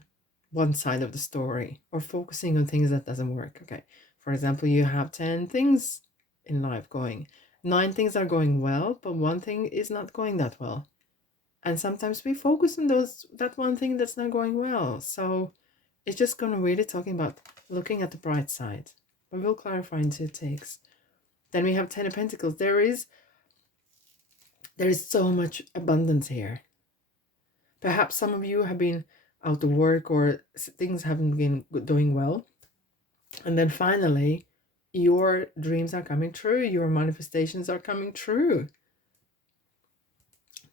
one side of the story, or focusing on things that doesn't work. Okay, for example, you have 10 things in life going. 9 things are going well, but one thing is not going that well. And sometimes we focus on that one thing that's not going well. So it's just going to really talking about looking at the bright side. But we'll clarify in 2 takes. Then we have 10 of Pentacles. There is so much abundance here. Perhaps some of you have been out of work, or things haven't been doing well. And then finally, your dreams are coming true, your manifestations are coming true.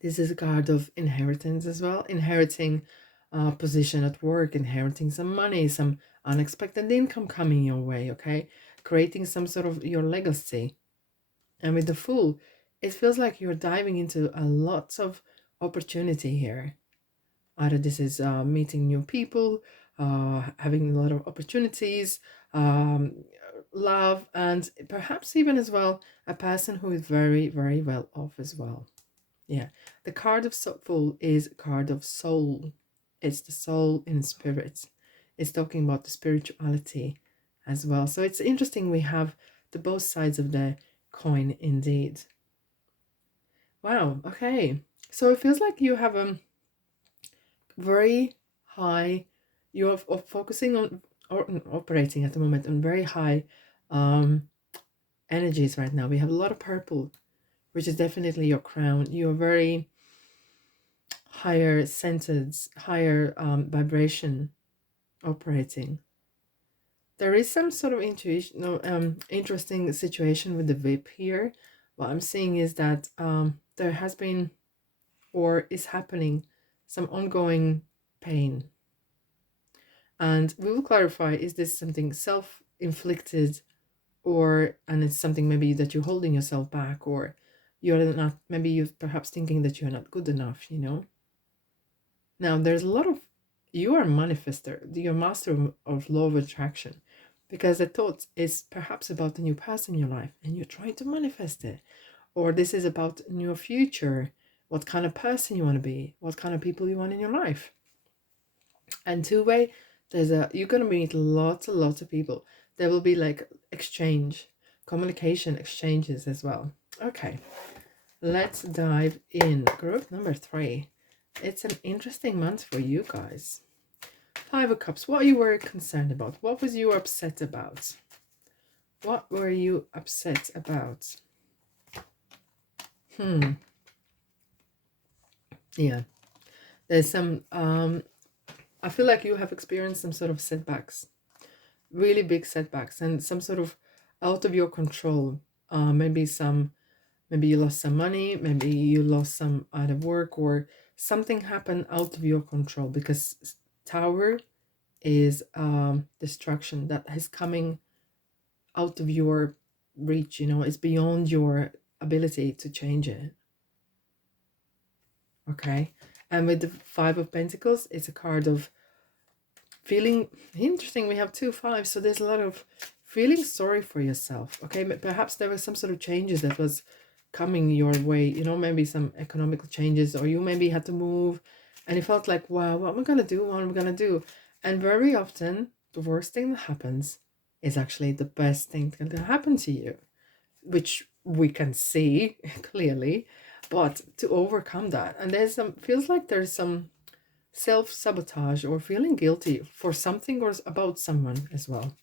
This is a card of inheritance as well, inheriting a position at work, inheriting some money, some unexpected income coming your way, okay? Creating some sort of your legacy. And with the Fool, it feels like you're diving into a lot of opportunity here. Either this is meeting new people, having a lot of opportunities, um, love, and perhaps even as well a person who is very, very well off as well. Yeah, the card of Fool is a card of soul. It's the soul in spirit. It's talking about the spirituality as well. So it's interesting we have the both sides of the coin indeed. Wow, okay. So it feels like you have a very high, you're focusing on or operating at the moment on very high um energies right now. We have a lot of purple, which is definitely your crown. You're very higher centered, higher vibration operating. There is some sort of intuition, no, interesting situation with the VIP here. What I'm seeing is that there has been or is happening some ongoing pain. And we will clarify, is this something self-inflicted, or and it's something maybe that you're holding yourself back, or you're not, maybe you're perhaps thinking that you're not good enough, you know? Now, there's a lot of, you are a manifester, you're master of law of attraction, because the thought is perhaps about a new person in your life and you're trying to manifest it. Or this is about your future, what kind of person you want to be, what kind of people you want in your life. And two-way, you're going to meet lots and lots of people. There will be like exchange, communication exchanges as well. Okay, let's dive in. Group number 3. It's an interesting month for you guys. 5 of Cups. What you were concerned about? What was you upset about? What were you upset about? Yeah. There's some, I feel like you have experienced some sort of setbacks. Really big setbacks and some sort of out of your control. Maybe you lost some money, maybe you lost some out of work, or something happened out of your control, because Tower is destruction that is coming out of your reach, you know, it's beyond your ability to change it. Okay, and with the 5 of Pentacles, it's a card of feeling interesting. We have 2 5s, so there's a lot of feeling sorry for yourself. Okay, but perhaps there was some sort of changes that was coming your way, you know, maybe some economical changes, or you maybe had to move and it felt like, wow, what am I gonna do, what am I gonna do? And very often the worst thing that happens is actually the best thing that can happen to you, which we can see clearly. But to overcome that, and there's some, feels like there's some self-sabotage or feeling guilty for something or about someone as well.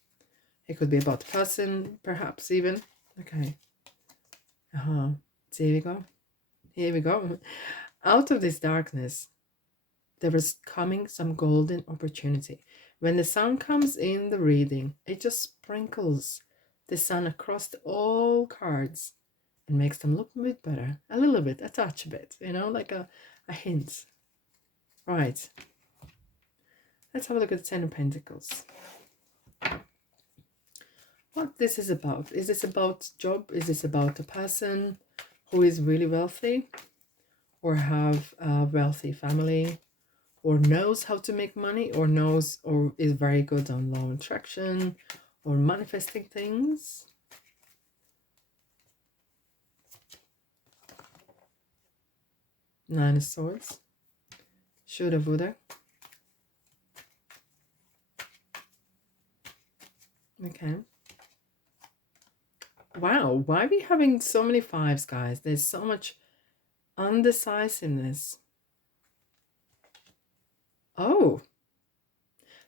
It could be about the person, perhaps even. Okay. So here we go. Here we go. Out of this darkness, there is coming some golden opportunity. When the sun comes in the reading, it just sprinkles the sun across all cards and makes them look a bit better. A little bit, a touch bit, you know, like a hint. Right. Let's have a look at the 10 of Pentacles. What this is about. Is this about job? Is this about a person who is really wealthy, or have a wealthy family, or knows how to make money, or knows or is very good on law of attraction or manifesting things? Nine of Swords. Shoulda, woulda. Okay. Wow, why are we having so many 5s, guys? There's so much undecisiveness. Oh,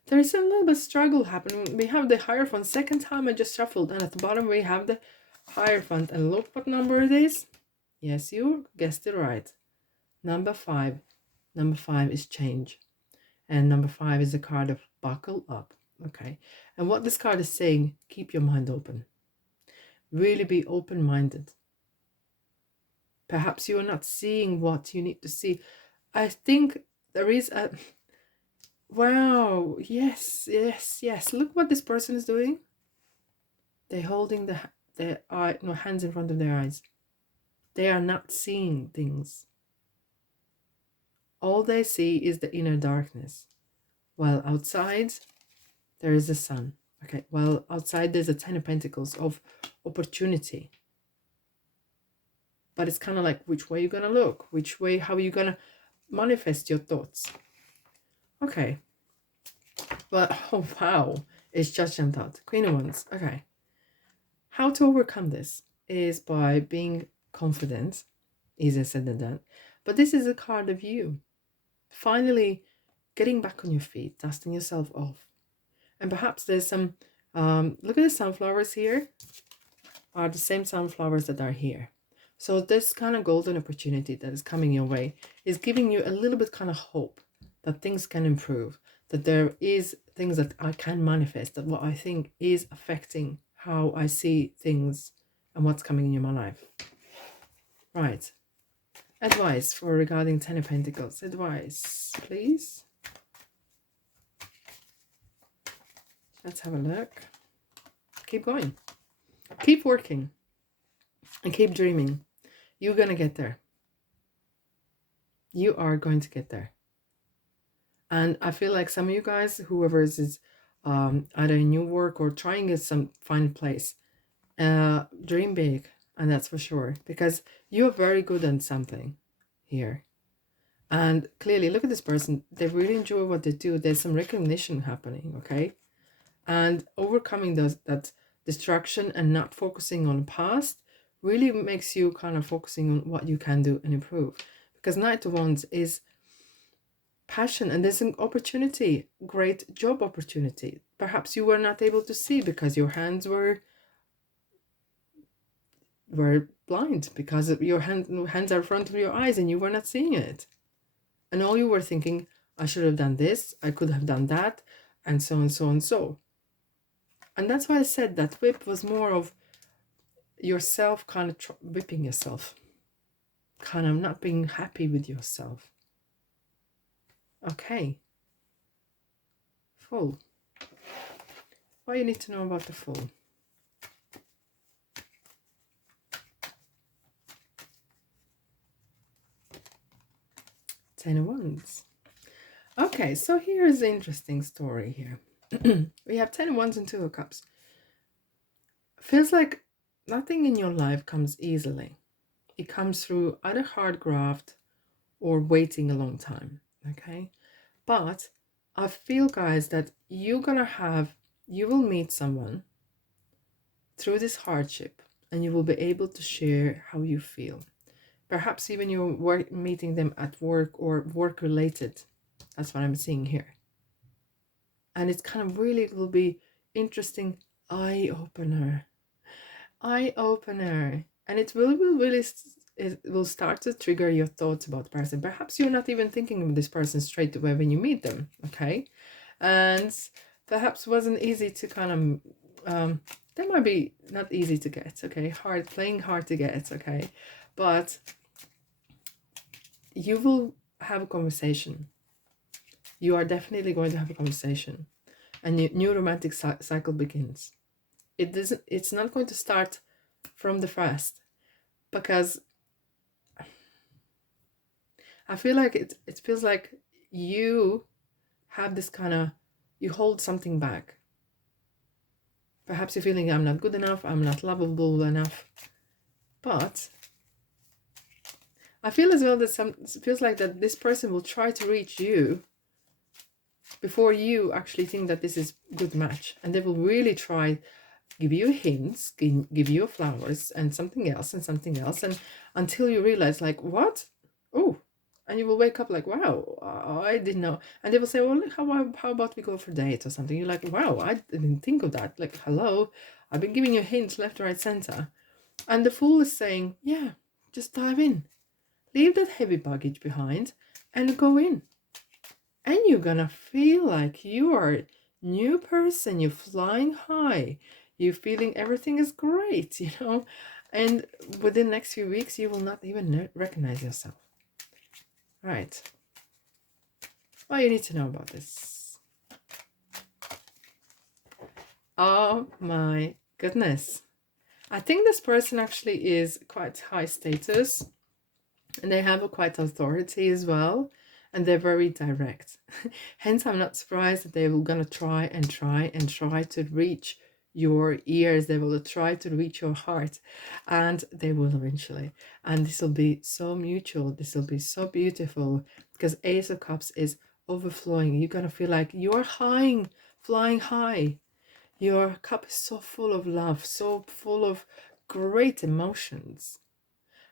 there is a little bit of struggle happening. We have the Hierophant. Second time I just shuffled, and at the bottom we have the Hierophant. And look what number it is. Yes, you guessed it right. Number 5. Number 5 is change. And number 5 is the card of buckle up. Okay. And what this card is saying, keep your mind open. Really be open-minded. Perhaps you are not seeing what you need to see. I think there is a... Wow, yes, yes, yes. Look what this person is doing. They're holding their eye, no, hands in front of their eyes. They are not seeing things. All they see is the inner darkness. While outside, there is the sun. Okay, well, outside there's a 10 of Pentacles of opportunity. But it's kind of like, which way you're going to look? Which way, how are you going to manifest your thoughts? Okay. But, oh, wow. It's just jumped out. Queen of Wands. Okay. How to overcome this is by being confident. Easier said than done. But this is a card of you. Finally getting back on your feet, dusting yourself off. And perhaps there's some, look at the sunflowers here, are the same sunflowers that are here. So this kind of golden opportunity that is coming your way is giving you a little bit kind of hope that things can improve, that there is things that I can manifest, that what I think is affecting how I see things and what's coming in my life. Right. Advice for regarding 10 of Pentacles. Advice, please. Let's have a look. Keep going. Keep working. And keep dreaming. You're going to get there. You are going to get there. And I feel like some of you guys, whoever is either in new work or trying to find place, dream big. And that's for sure. Because you're very good at something here. And clearly, look at this person. They really enjoy what they do. There's some recognition happening, okay? And overcoming that distraction and not focusing on the past really makes you kind of focusing on what you can do and improve. Because Knight of Wands is passion, and there's an opportunity, great job opportunity. Perhaps you were not able to see because your hands were blind, because your hands are in front of your eyes and you were not seeing it. And all you were thinking, I should have done this, I could have done that, and so and so and so. And that's why I said that whip was more of yourself kind of whipping yourself. Kind of not being happy with yourself. Okay. Fool. What you need to know about the Fool? Ten of Wands. Okay, so here's the interesting story here. We have 10 of Wands and 2 of Cups. Feels like nothing in your life comes easily. It comes through either hard graft or waiting a long time, okay? But I feel, guys, that you will meet someone through this hardship and you will be able to share how you feel. Perhaps even you're meeting them at work or work related. That's what I'm seeing here. And it's kind of really will be interesting eye-opener. Eye-opener. And it will start to trigger your thoughts about the person. Perhaps you're not even thinking of this person straight away when you meet them, okay? And perhaps wasn't easy to kind of, that might be not easy to get, okay? Playing hard to get, okay? But you will have a conversation. You are definitely going to have a conversation. And a new romantic cycle begins. It's not going to start from the first, because I feel like it feels like you have this kind of, you hold something back. Perhaps you're feeling I'm not good enough, I'm not lovable enough. But I feel as well that it feels like that this person will try to reach you before you actually think that this is a good match. And they will really try, give you hints, give you flowers and something else and something else. And until you realize like, what? Oh, and you will wake up like, wow, I didn't know. And they will say, well, how about we go for a date or something? You're like, wow, I didn't think of that. Like, hello, I've been giving you hints left, right, center. And the Fool is saying, yeah, just dive in. Leave that heavy baggage behind and go in. And you're gonna feel like you are a new person. You're flying high. you feeling everything is great, and within the next few weeks, you will not even recognize yourself. Right. What you need to know about this. Oh my goodness. I think this person actually is quite high status, and they have a quite authority as well, and they're very direct. Hence, I'm not surprised that they will gonna try and try and try to reach your ears. They will try to reach your heart, and they will eventually. And this will be so mutual. This will be so beautiful, because Ace of Cups is overflowing. You're gonna feel like you're flying high. Your cup is so full of love, so full of great emotions.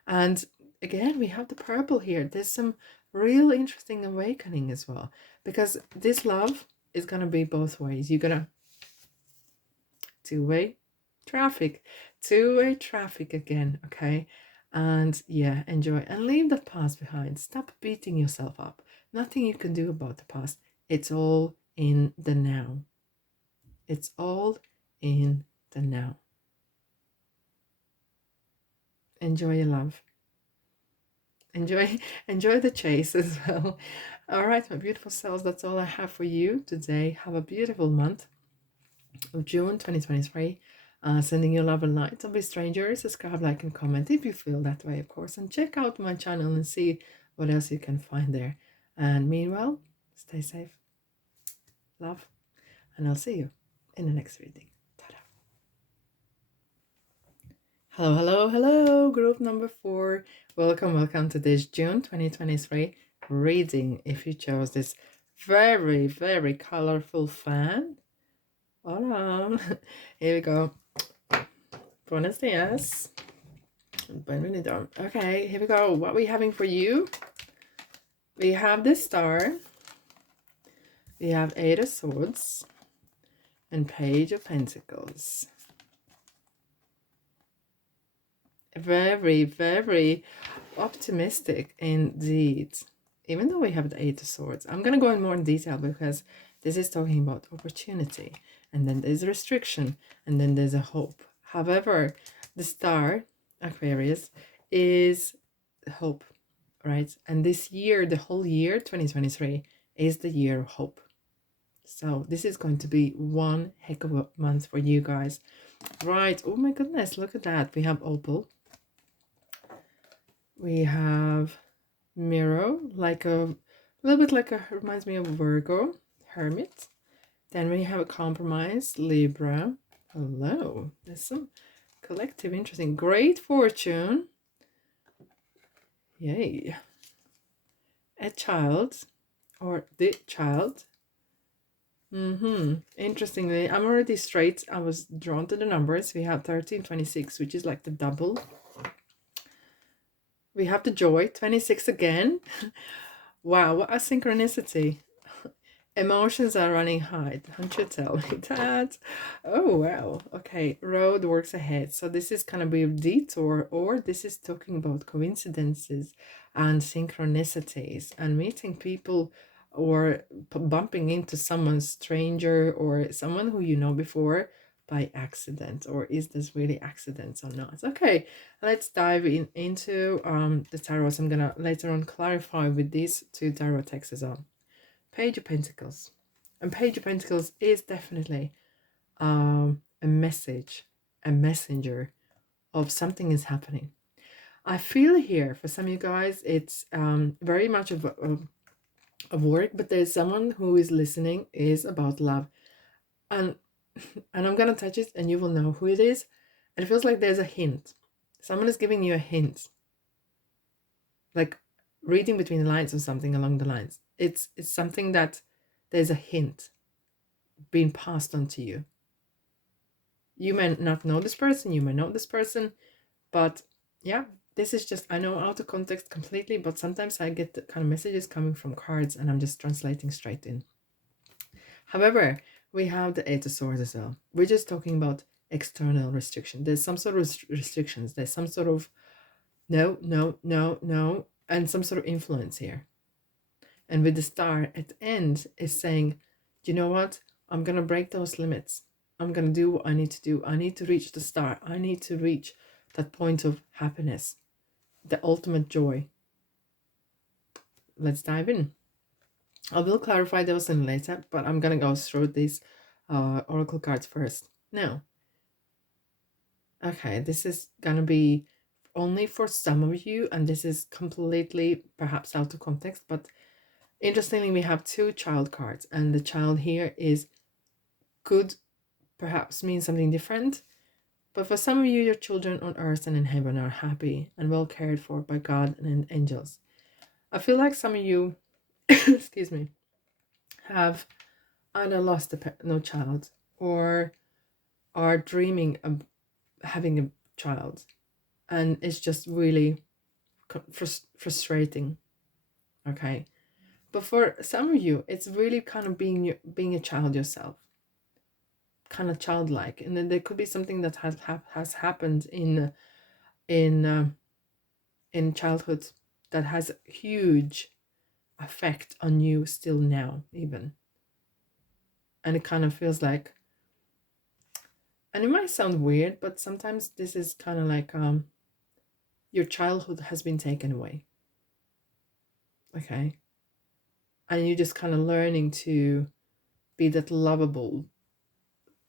And again, we have the purple here. There's some real interesting awakening as well, because this love is going to be both ways. You're going to two-way traffic again, okay? And yeah, enjoy and leave the past behind. Stop beating yourself up. Nothing you can do about the past. It's all in the now. It's all in the now. Enjoy your love. Enjoy the chase as well. All right, my beautiful souls, that's all I have for you today. Have a beautiful month of June 2023. Sending you love and light. Don't be strangers. Subscribe, like, and comment if you feel that way, of course. And check out my channel and see what else you can find there. And meanwhile, stay safe. Love. And I'll see you in the next reading. Ta-da. Hello, group number 4. Welcome to this June 2023 reading. If you chose this very, very colorful fan, hola. Here we go. Buenos dias. Bienvenido. Okay, here we go. What are we having for you? We have the Star. We have 8 of Swords and Page of Pentacles. Very, very optimistic indeed. Even though we have the 8 of Swords, I'm going to go in more in detail because this is talking about opportunity, and then there's restriction, and then there's a hope. However, the Star, Aquarius, is hope, right? And this year, the whole year, 2023, is the year of hope. So this is going to be one heck of a month for you guys. Right. Oh my goodness, look at that. We have Opal. We have Mirror, like a little bit like reminds me of Virgo, Hermit. Then we have a Compromise, Libra. Hello. There's some collective interesting. Great Fortune. Yay. A Child, or the Child. Interestingly, I'm already straight. I was drawn to the numbers. We have 13, 26, which is like the double. We have the Joy, 26 again. Wow, what a synchronicity. Emotions are running high. Don't you tell me that? Oh, wow. Okay, road works ahead. So this is kind of a detour, or this is talking about coincidences and synchronicities and meeting people, or bumping into someone stranger or someone who you know before by accident. Or is this really accidents or not? Okay, let's dive into the tarot. I'm gonna later on clarify with these 2 tarot texts on. Page of Pentacles. And Page of Pentacles is definitely a message, a messenger of something is happening. I feel here for some of you guys it's very much of work, but there's someone who is listening, is about love, and I'm gonna touch it and you will know who it is. And it feels like there's a hint. Someone is giving you a hint, like reading between the lines or something along the lines. It's something that there's a hint being passed on to you. You may not know this person, you may know this person, but yeah, this is just, I know, out of context completely, but sometimes I get the kind of messages coming from cards and I'm just translating straight in. However, we have the 8 of Swords as well. We're just talking about external restriction. There's some sort of restrictions. There's some sort of no, and some sort of influence here. And with the Star at the end is saying, you know what? I'm going to break those limits. I'm going to do what I need to do. I need to reach the star. I need to reach that point of happiness, the ultimate joy. Let's dive in. I will clarify those in later, but I'm going to go through these oracle cards first. Now, okay, this is going to be only for some of you, and this is completely perhaps out of context, but interestingly, we have 2 child cards, and the child here is could perhaps mean something different. But for some of you, your children on earth and in heaven are happy and well cared for by God and angels. I feel like some of you, excuse me, have either lost no child or are dreaming of having a child, and it's just really frustrating. Okay, but for some of you, it's really kind of being a child yourself, kind of childlike, and then there could be something that has happened in childhood that has huge effect on you still now even, and it kind of feels like, and it might sound weird, but sometimes this is kind of like your childhood has been taken away, okay, and you're just kind of learning to be that lovable,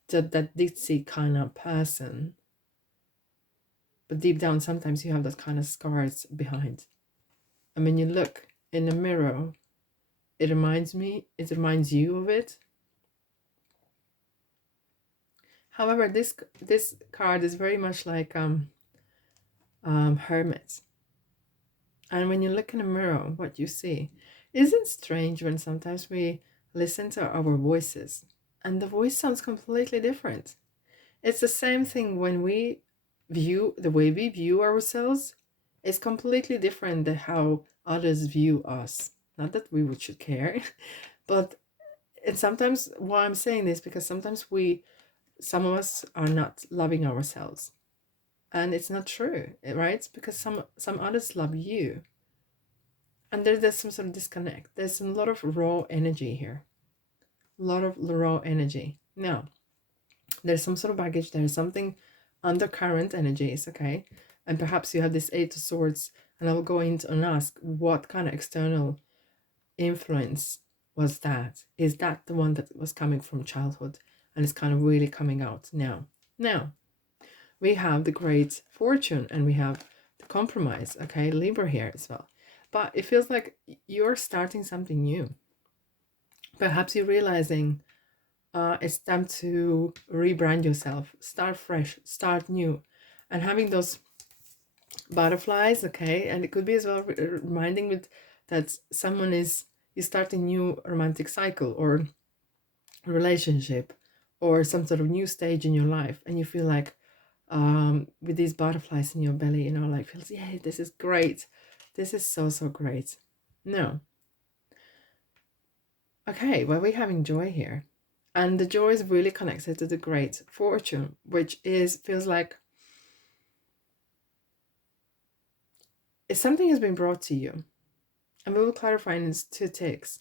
that ditzy kind of person, but deep down sometimes you have that kind of scars behind. And when you look in the mirror, it reminds you of it. However, this card is very much like hermit. And when you look in the mirror, what you see isn't strange when sometimes we listen to our voices and the voice sounds completely different. It's the same thing when we the way we view ourselves is completely different than how others view us. Not that we should care, but it's sometimes why I'm saying this, because sometimes some of us are not loving ourselves, and it's not true, right? Because some others love you, and there's some sort of disconnect. There's a lot of raw energy here, a lot of raw energy. Now, there's some sort of baggage, there's something undercurrent energies, okay? And perhaps you have this 8 of Swords, and I will go into and ask what kind of external influence was that? Is that the one that was coming from childhood and is kind of really coming out now? Now, we have the Great Fortune and we have the Compromise, okay? Libra here as well. But it feels like you're starting something new. Perhaps you're realizing it's time to rebrand yourself, start fresh, start new, and having those butterflies, okay? And it could be as well reminding with that you start a new romantic cycle or relationship or some sort of new stage in your life, and you feel like with these butterflies in your belly, like feels, yeah, this is great, this is so great. No, okay, well, we're having joy here, and the joy is really connected to the Great Fortune, which feels like if something has been brought to you, and we will clarify in 2 ticks,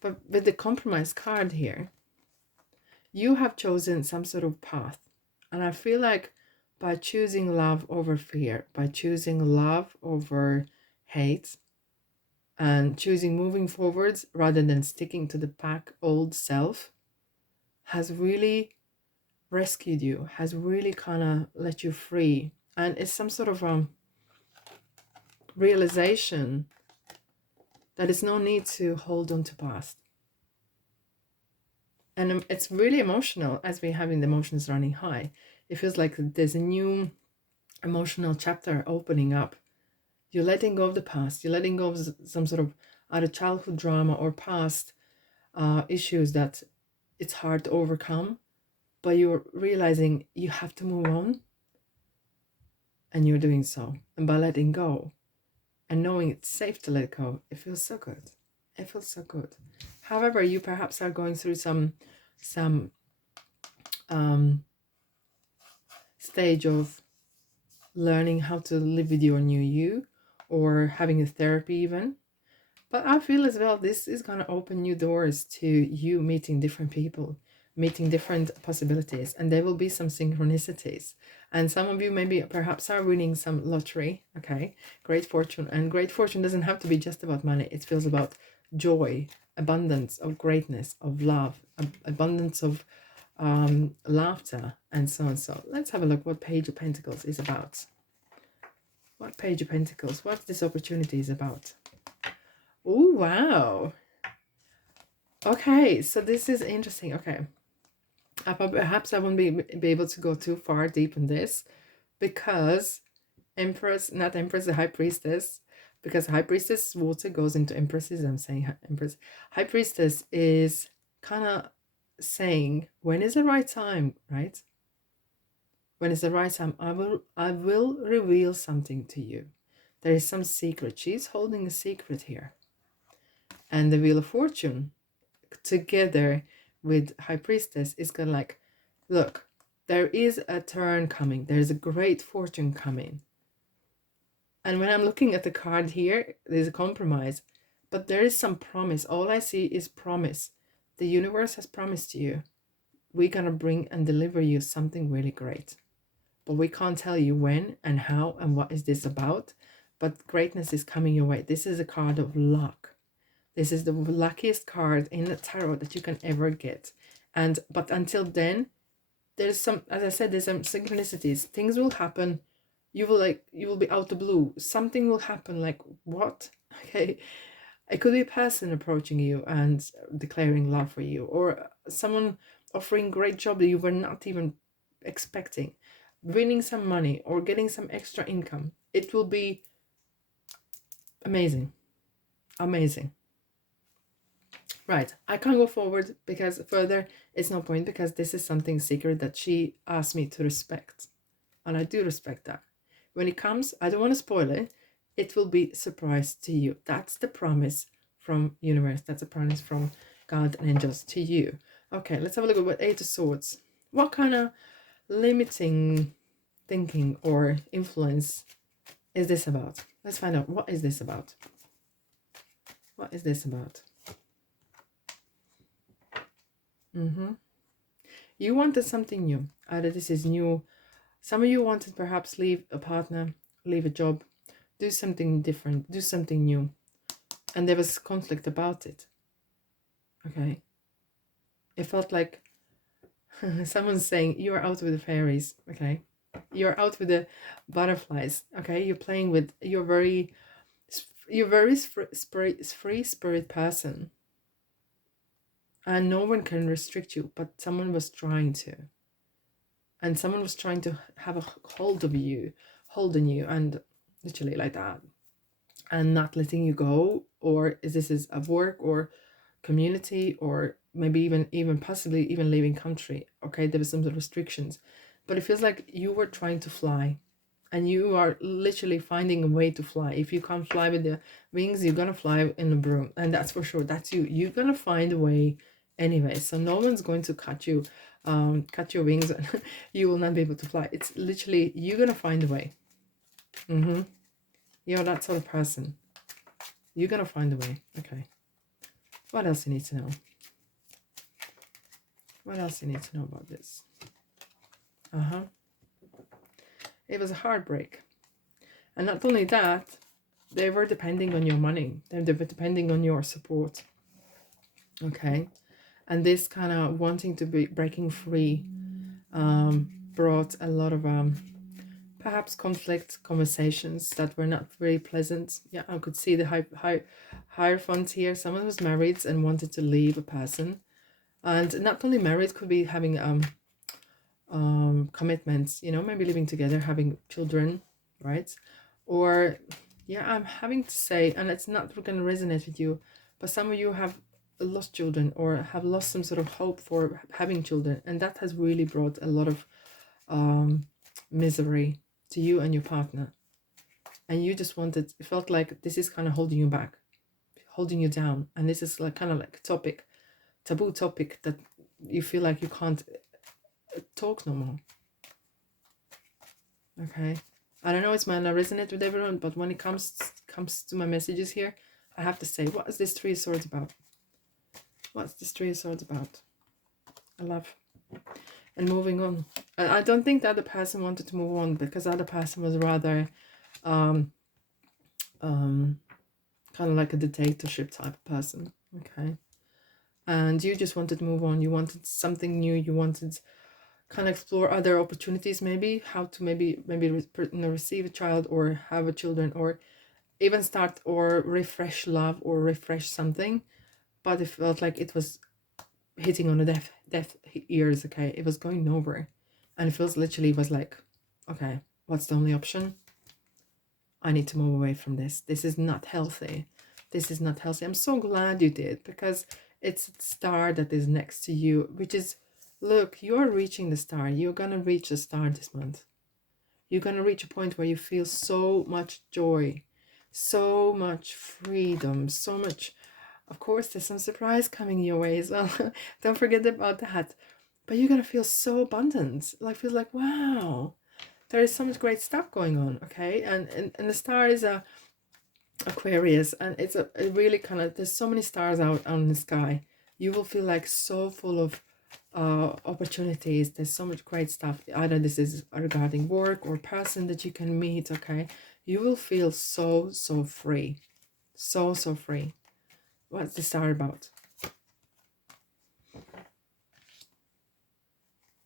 but with the Compromise card here, you have chosen some sort of path, and I feel like by choosing love over fear, by choosing love over hate, and choosing moving forwards rather than sticking to the pack old self, has really rescued you, has really kind of let you free. And it's some sort of realization that it's no need to hold on to past. And it's really emotional as we're having the emotions running high. It feels like there's a new emotional chapter opening up. You're letting go of the past. You're letting go of some sort of either childhood drama or past issues that it's hard to overcome. But you're realizing you have to move on. And you're doing so. And by letting go and knowing it's safe to let go, it feels so good. It feels so good. However, you perhaps are going through some stage of learning how to live with your new you, or having a therapy even. But I feel as well this is going to open new doors to you meeting different people, meeting different possibilities, and there will be some synchronicities. And some of you maybe perhaps are winning some lottery. Okay, great fortune. And great fortune doesn't have to be just about money. It feels about joy, abundance of greatness, of love, abundance of laughter, and so on. So let's have a look what Page of Pentacles is about. What Page of Pentacles, what this opportunity is about. Oh, wow. Okay, so this is interesting. Okay, perhaps I won't be able to go too far deep in this, because Empress, not Empress, the High Priestess, because High Priestess water goes into Empresses. I'm saying Empress. High Priestess is kind of saying, when is the right time, right? When is the right time, I will reveal something to you. There is some secret. She's holding a secret here. And the Wheel of Fortune together with High Priestess is kind of like, look, there is a turn coming. There's a great fortune coming. And when I'm looking at the card here, there's a compromise, but there is some promise. All I see is promise. The universe has promised you, we're going to bring and deliver you something really great. But we can't tell you when and how and what is this about. But greatness is coming your way. This is a card of luck. This is the luckiest card in the tarot that you can ever get. But until then, there's some, as I said, there's some synchronicities. Things will happen. You will be out the blue. Something will happen, like, what? Okay. It could be a person approaching you and declaring love for you, or someone offering great job that you were not even expecting, winning some money or getting some extra income. It will be amazing. Amazing. Right, I can't go forward because further it's no point, because this is something secret that she asked me to respect. And I do respect that. When it comes, I don't want to spoil it. It will be surprise to you. That's the promise from universe. That's a promise from God and angels to you. Okay, let's have a look at what Eight of Swords. What kind of limiting thinking or influence is this about? Let's find out. What is this about? What is this about? You wanted something new. Either this is new. Some of you wanted perhaps leave a partner, leave a job, do something different, do something new. And there was conflict about it. Okay. It felt like someone's saying, you're out with the fairies. Okay. You're out with the butterflies. Okay. You're playing with, you're very free spirit person. And no one can restrict you, but someone was trying to. And someone was trying to have a hold of you, holding you, and literally like that. And not letting you go, or this is a work or community, or maybe even possibly even leaving country. Okay, there was some restrictions. But it feels like you were trying to fly. And you are literally finding a way to fly. If you can't fly with the wings, you're gonna fly in a broom. And that's for sure. That's you. You're gonna find a way anyway. So no one's going to cut your wings and you will not be able to fly. It's literally, you're gonna find a way. You're that sort of person. You're gonna find a way. Okay. What else you need to know? What else you need to know about this? It was a heartbreak. And not only that, they were depending on your money. They were depending on your support. Okay. And this kind of wanting to be breaking free brought a lot of perhaps conflict conversations that were not very pleasant. Yeah, I could see the Hierophant here. Someone was married and wanted to leave a person. And not only married, could be having commitments, you know, maybe living together, having children, right? Or yeah, I'm having to say, and it's not going to resonate with you, but some of you have lost children or have lost some sort of hope for having children, and that has really brought a lot of misery to you and your partner. And you just wanted, it felt like this is kind of holding you back, holding you down, and this is like kind of like a topic, taboo topic, that you feel like you can't talk no more. Okay, I don't know, it's might not resonate with everyone, but when it comes to my messages here, I have to say, what is this Three of Swords about? What's this Three of Swords about? I love. And moving on. And I don't think the other person wanted to move on, because the other person was rather um, kind of like a dictatorship type of person. Okay. And you just wanted to move on. You wanted something new. You wanted kind of explore other opportunities, maybe how to maybe receive a child or have a children, or even start or refresh love or refresh something. But it felt like it was hitting on the deaf ears. Okay, it was going nowhere, and it feels literally was like, okay, what's the only option? I need to move away from this. This is not healthy. This is not healthy. I'm so glad you did, because it's a star that is next to you, which is, look, you are reaching the star. You're gonna reach the star this month. You're gonna reach a point where you feel so much joy, so much freedom, so much. Of course, there's some surprise coming your way as well. Don't forget about that. But you're gonna feel so abundant. Like, feel like, wow, there is so much great stuff going on. Okay, and the star is a Aquarius, and it's a really kind of, there's so many stars out on the sky. You will feel like so full of opportunities. There's so much great stuff. Either this is regarding work or person that you can meet. Okay, you will feel so free, so free. What's the star about?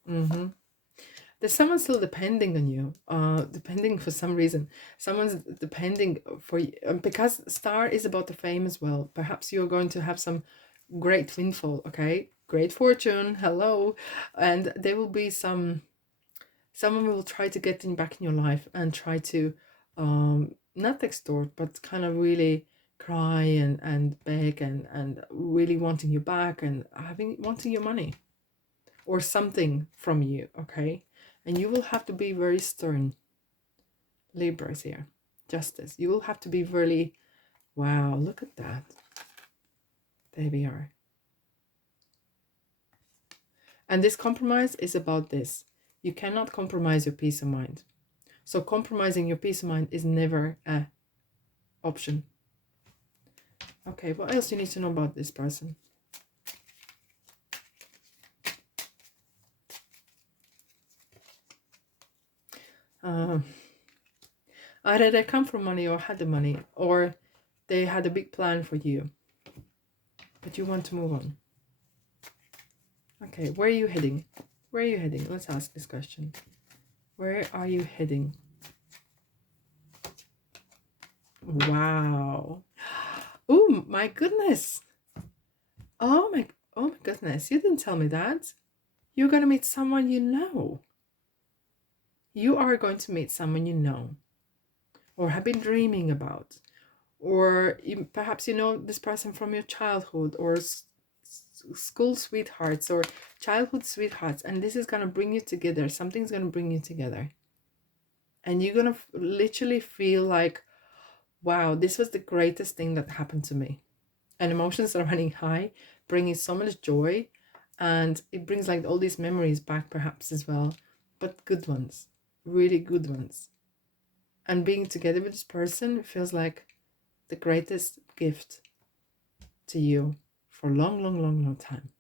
There's someone still depending on you, depending for some reason. Someone's depending for you, because star is about the fame as well. Perhaps you're going to have some great windfall, okay? Great fortune, hello. And there will be someone will try to get in back in your life and try to not extort, but kind of really cry and beg and really wanting you back and wanting your money or something from you, okay? And you will have to be very stern. Libra is here. Justice. You will have to be really, wow, look at that. There we are. And this compromise is about this. You cannot compromise your peace of mind. So compromising your peace of mind is never an option. Okay, what else you need to know about this person? Either they come from money or had the money, or they had a big plan for you, but you want to move on. Okay, where are you heading? Where are you heading? Let's ask this question. Where are you heading? Wow. Oh my goodness. Oh my goodness. You didn't tell me that. You're going to meet someone you know. You are going to meet someone you know or have been dreaming about. Or perhaps you know this person from your childhood, or school sweethearts or childhood sweethearts, and this is going to bring you together. Something's going to bring you together. And you're going to literally feel like, wow, this was the greatest thing that happened to me. And emotions are running high, bringing so much joy. And it brings like all these memories back perhaps as well, but good ones, really good ones. And being together with this person feels like the greatest gift to you for a long time.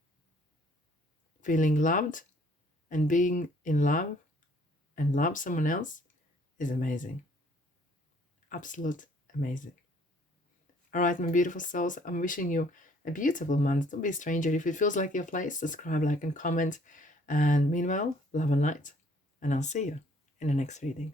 Feeling loved and being in love and love someone else is amazing. Absolute amazing. All right, my beautiful souls, I'm wishing you a beautiful month. Don't be a stranger. If it feels like your place, subscribe, like, and comment. And meanwhile, love and light. And I'll see you in the next reading.